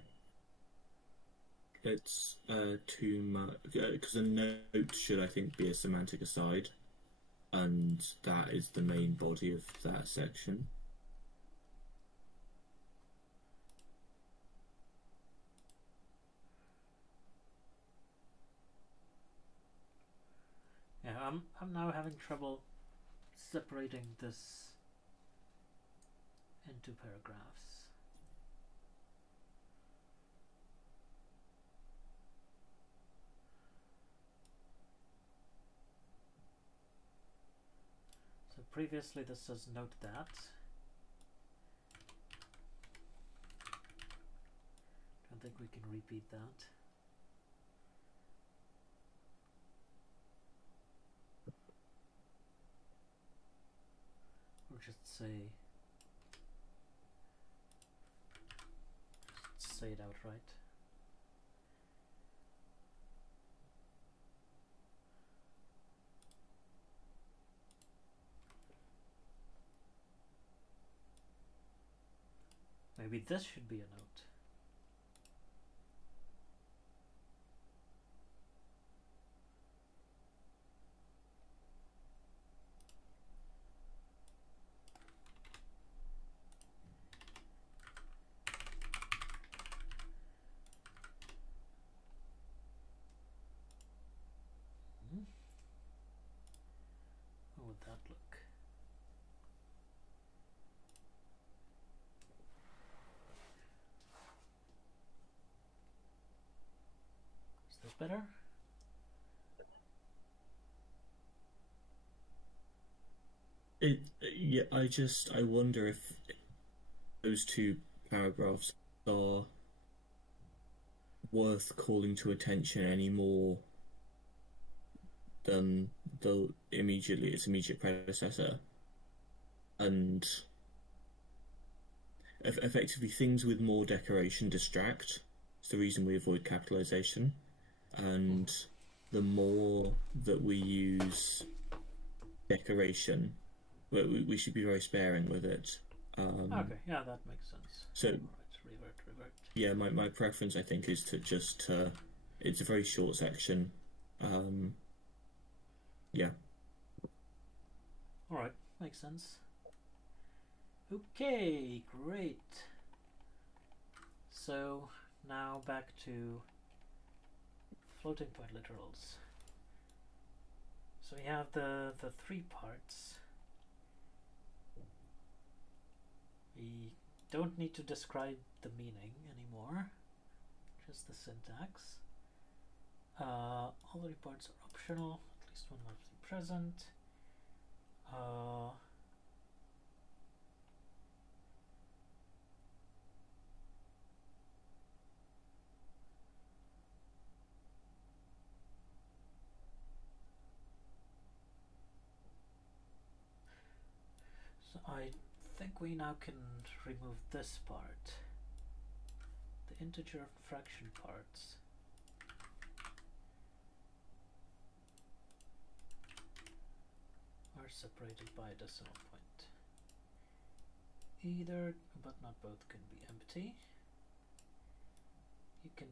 It's too much, because a note should, I think, be a semantic aside, and that is the main body of that section. Yeah, I'm now having trouble separating this into paragraphs. So previously this says note that. I think we can repeat that. Or just say it outright. Maybe this should be a note. How would that look? Is this better? Yeah, I wonder if those two paragraphs are worth calling to attention any more than its immediate predecessor, and effectively things with more decoration distract. It's the reason we avoid capitalization, and the more that we use decoration, we should be very sparing with it. Okay, yeah, that makes sense. So, right, revert. Yeah, my preference, I think, is to just it's a very short section. Yeah. All right, makes sense. Okay, great. So now back to floating point literals. So we have the three parts. We don't need to describe the meaning anymore, just the syntax. All the parts are optional, at least one must be present. So I think we now can remove this part. The integer fraction parts. Are separated by a decimal point. Either, but not both, can be empty. You can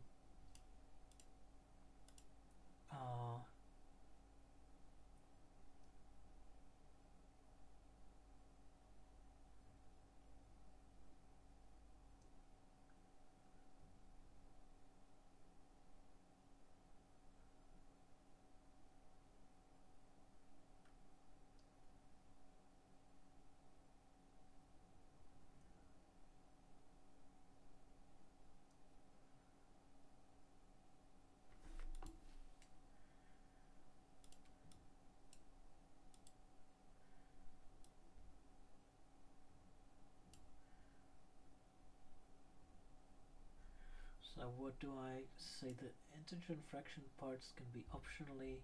so what do I say? The integer and fraction parts can be optionally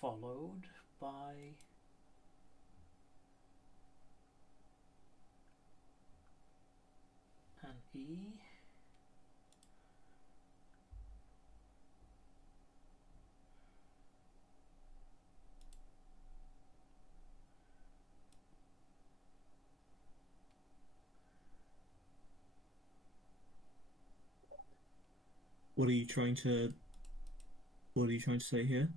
followed by an E. What are you trying to say here?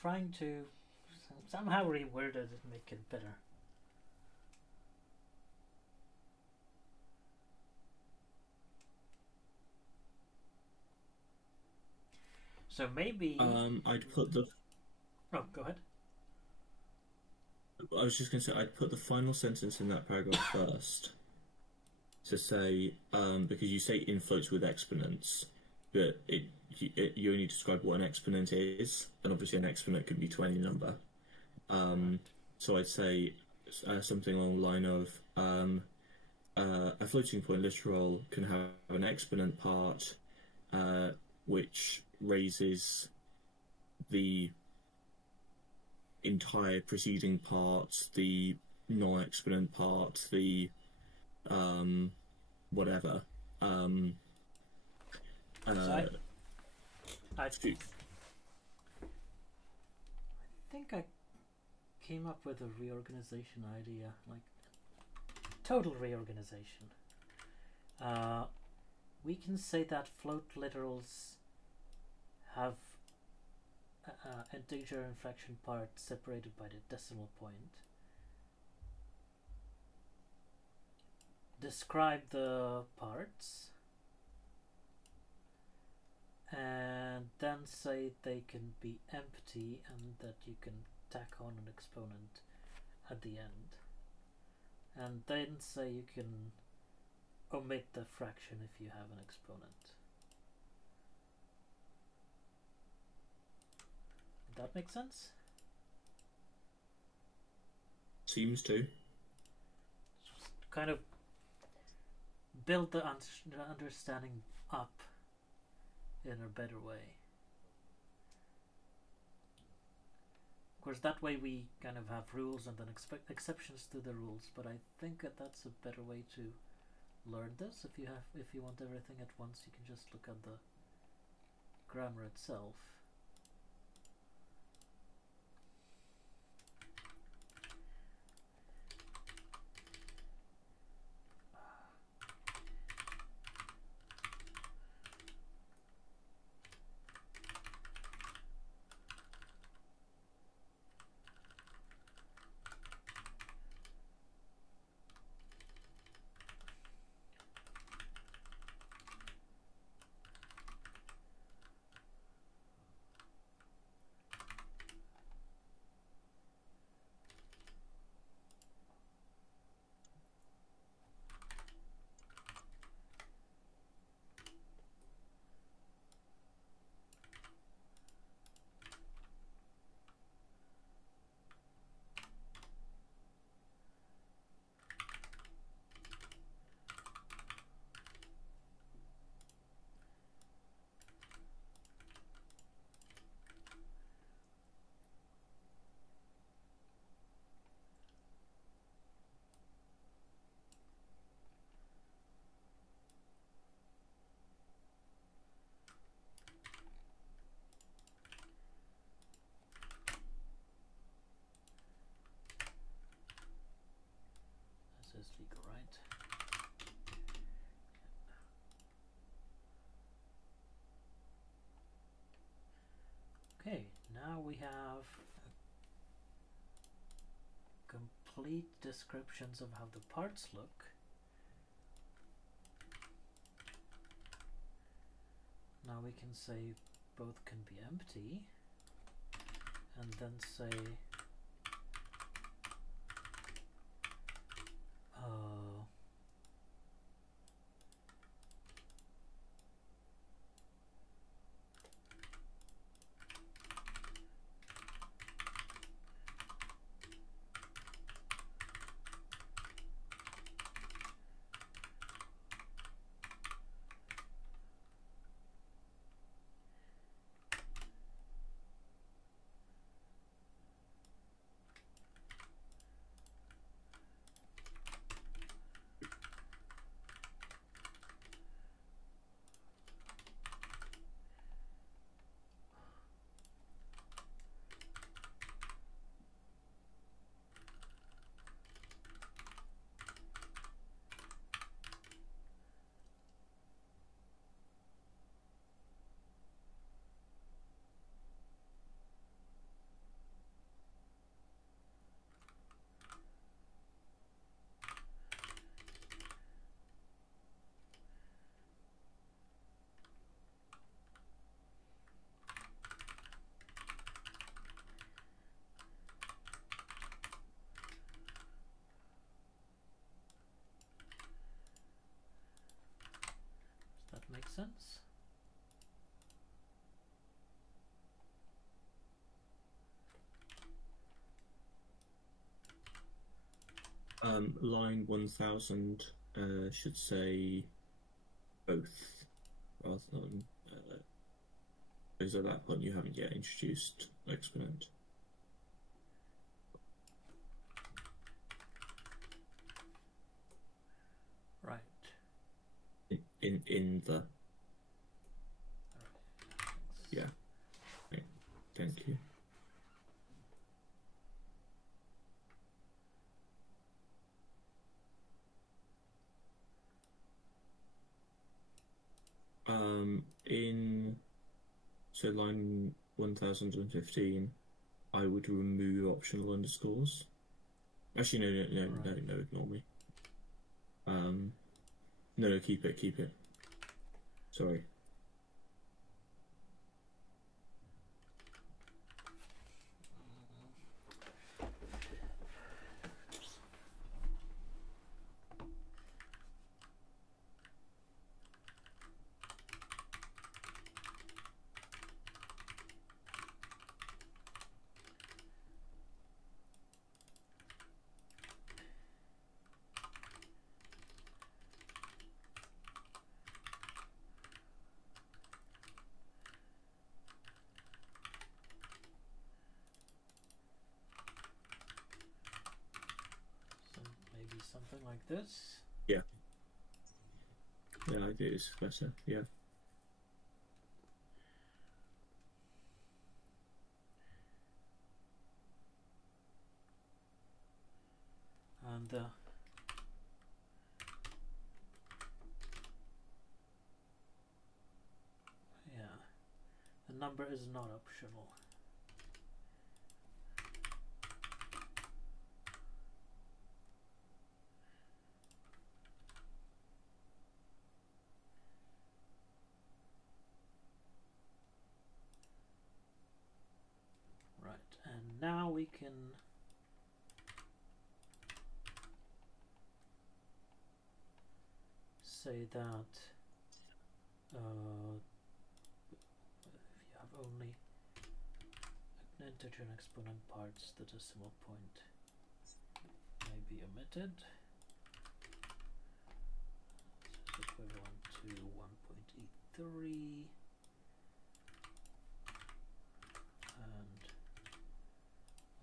Trying to somehow reword it and make it better. So maybe I'd put the. Oh, go ahead. I was just going to say I'd put the final sentence in that paragraph first to say because you say in floats with exponents, but you only describe what an exponent is, and obviously an exponent can be to any number. So I'd say something along the line of a floating point literal can have an exponent part which raises the entire preceding part, the non-exponent part, the whatever. So I Shoot. think I came up with a reorganization idea, like total reorganization. We can say that float literals have integer and fraction parts separated by the decimal point. Describe the parts and then say they can be empty and that you can tack on an exponent at the end, and then say you can omit the fraction if you have an exponent. Did that make sense? Seems to. Just kind of build the understanding up in a better way. Of course, that way we kind of have rules and then exceptions to the rules, but I think that that's a better way to learn this. If you want everything at once, you can just look at the grammar itself. This is legal, right? Okay, now we have complete descriptions of how the parts look. Now we can say both can be empty, and then say does that make sense? Line 1000 should say both rather than Because at that point you haven't yet introduced exponent. Right. In the. Alright. Yeah. Right. Thank you. In line 1015, I would remove optional underscores. Actually, no, ignore me. No, keep it. Sorry. Maybe something like this. Yeah. Yeah, I do. It's better. Yeah. And yeah, the number is not optional. Right, and now we can say that if you have only an integer and exponent parts, the decimal point may be omitted. This is equivalent to 1.83 and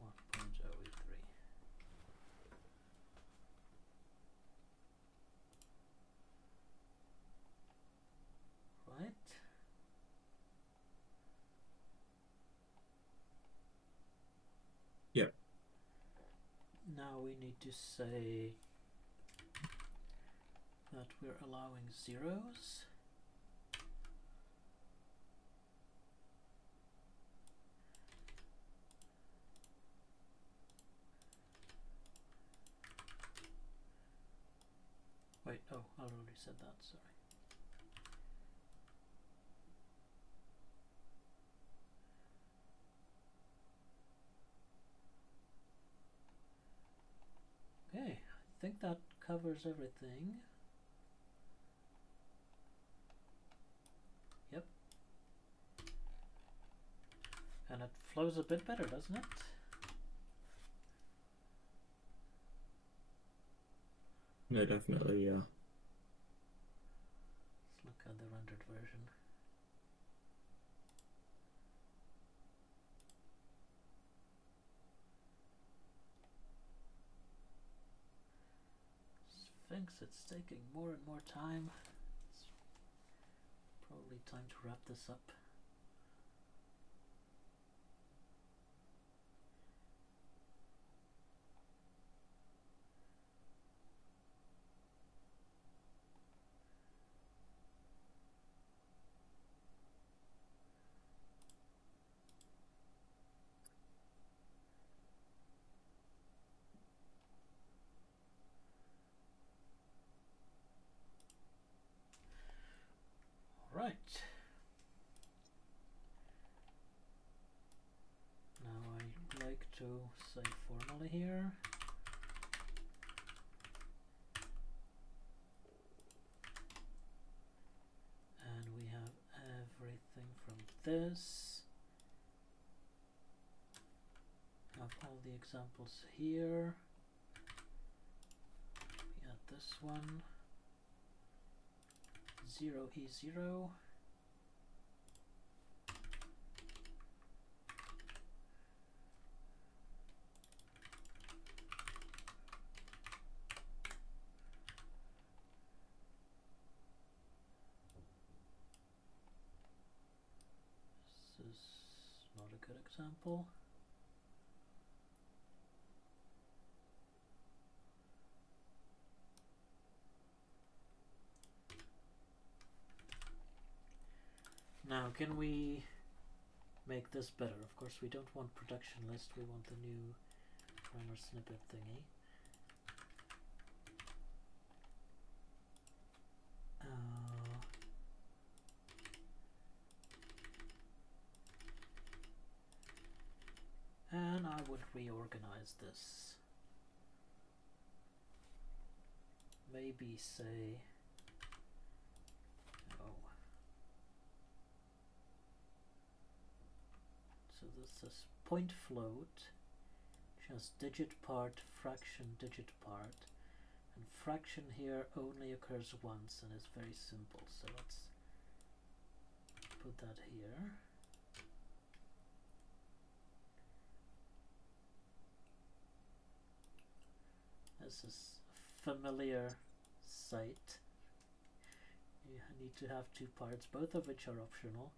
1.083. Right? Yeah. Now we need to say that we're allowing zeros. Wait, oh, I already said that, sorry. Okay, I think that covers everything. Yep. And it flows a bit better, doesn't it? No, definitely, yeah. Let's look at the rendered version. Thinks it's taking more and more time. It's probably time to wrap this up. Right. Now I'd like to say formally here. And we have everything from this. Have all the examples here. We add this one. 0E0. a good example. Now, can we make this better? Of course, we don't want production list, we want the new grammar snippet thingy. And I would reorganize this. Maybe say, so this is point float, just digit part, fraction, digit part, and fraction here only occurs once and is very simple. So let's put that here. This is a familiar sight. You need to have two parts, both of which are optional,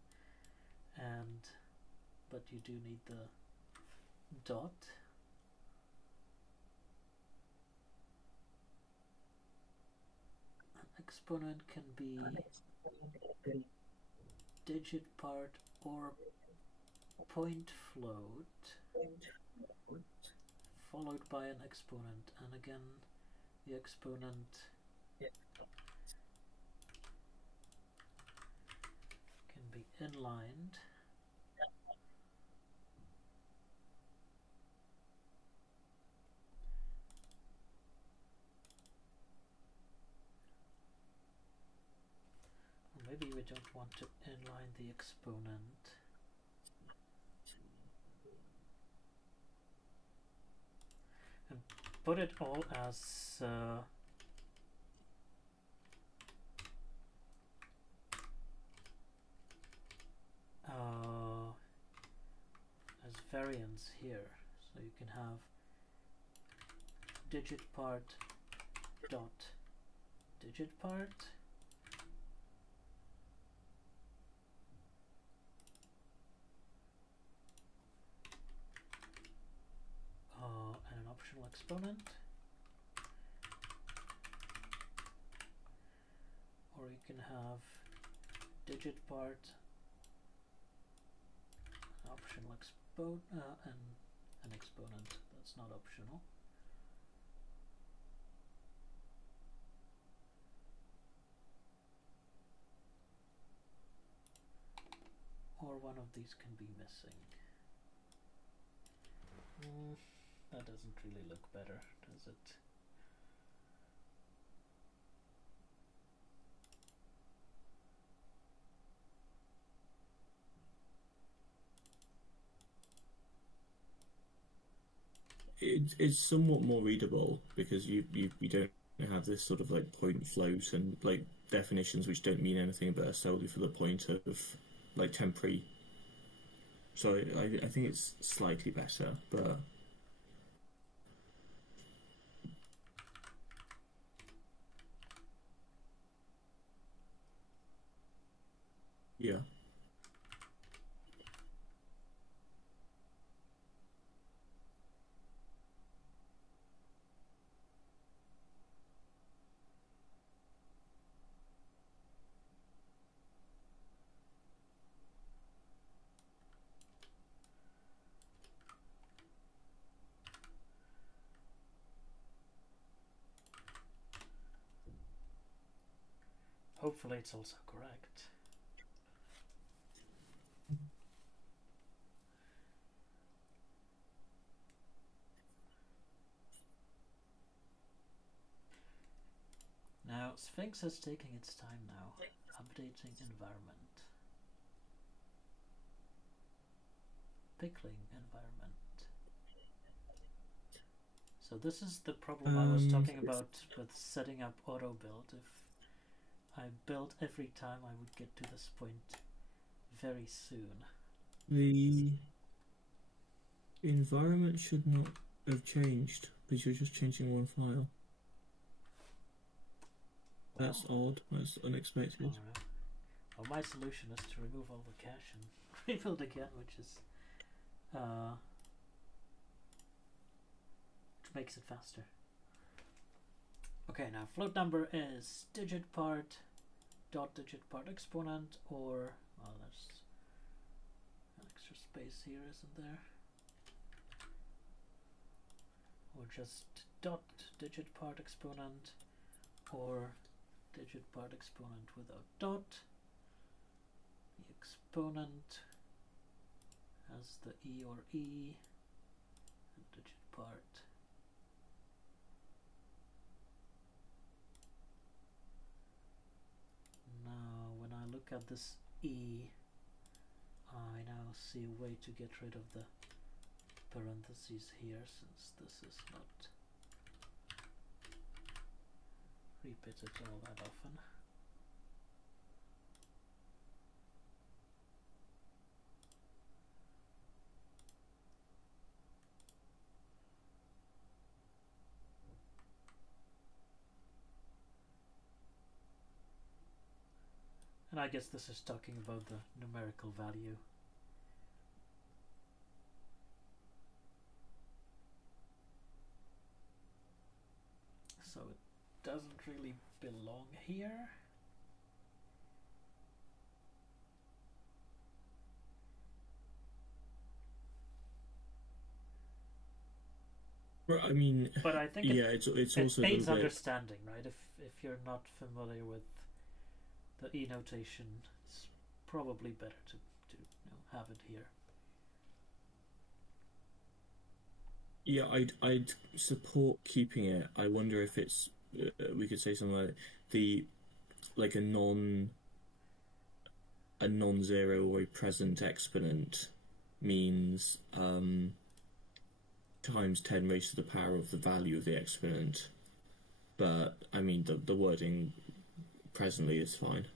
but you do need the dot. An exponent can be digit part or point float followed by an exponent, and again the exponent can be inlined. Or maybe we don't want to inline the exponent. And put it all as variance here, so you can have digit part dot digit part, and an optional exponent, or you can have digit part, an optional and an exponent that's not optional. Or one of these can be missing. That doesn't really look better, does it? It's somewhat more readable because you don't have this sort of like point float and like definitions which don't mean anything but are solely for the point of like temporary. So I think it's slightly better, but yeah. Hopefully it's also correct. Now Sphinx is taking its time now, updating environment. Pickling environment. So this is the problem I was talking about with setting up auto build. If I built every time, I would get to this point very soon. The environment should not have changed because you're just changing one file. That's odd. That's unexpected. Right. Well, my solution is to remove all the cache and rebuild again, which is which makes it faster. Okay, now float number is digit part dot digit part exponent, or well, there's an extra space here, isn't there? Or just dot digit part exponent, or digit part exponent without dot. The exponent has the E or E, and digit part. Now, when I look at this E, I now see a way to get rid of the parentheses here, since this is not repeated all that often. And I guess this is talking about the numerical value. So it doesn't really belong here. Well, I mean, but I think yeah, it's it also a aids little bit. understanding, right? If you're not familiar with the E notation, it's probably better to have it here. Yeah, I'd support keeping it. I wonder if it's we could say something like a non-zero or a present exponent means times 10 raised to the power of the value of the exponent. But I mean, the wording presently is fine.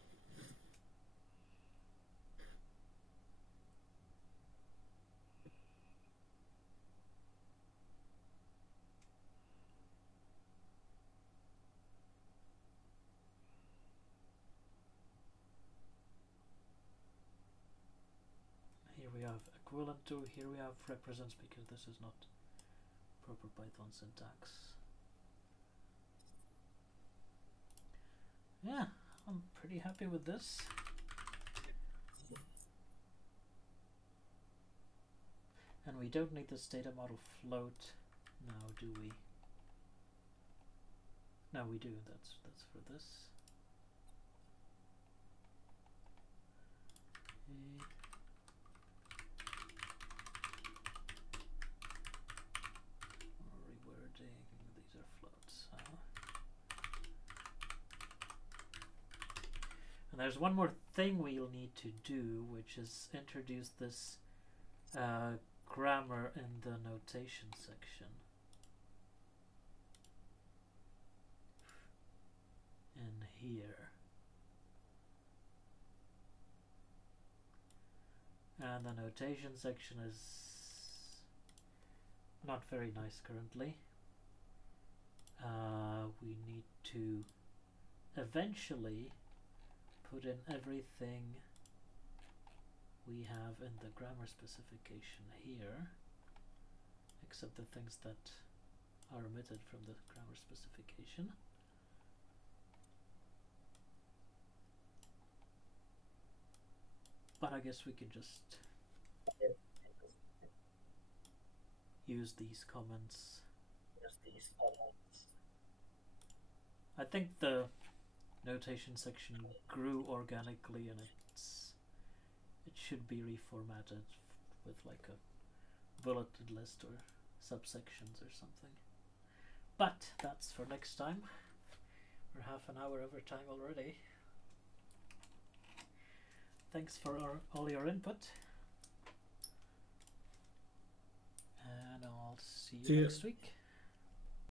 Here we have equivalent to, here we have represents, because this is not proper Python syntax. Yeah, I'm pretty happy with this. And we don't need this data model float now, do we? No, we do. That's for this. Okay. Rewording. These are floats. And there's one more thing we'll need to do, which is introduce this grammar in the notation section. In here. And the notation section is not very nice currently. We need to eventually put in everything we have in the grammar specification here, except the things that are omitted from the grammar specification. But I guess we could just use these comments. I think the notation section grew organically, and it should be reformatted with like a bulleted list or subsections or something. But that's for next time. We're half an hour over time already. Thanks for all your input. And I'll see you next week.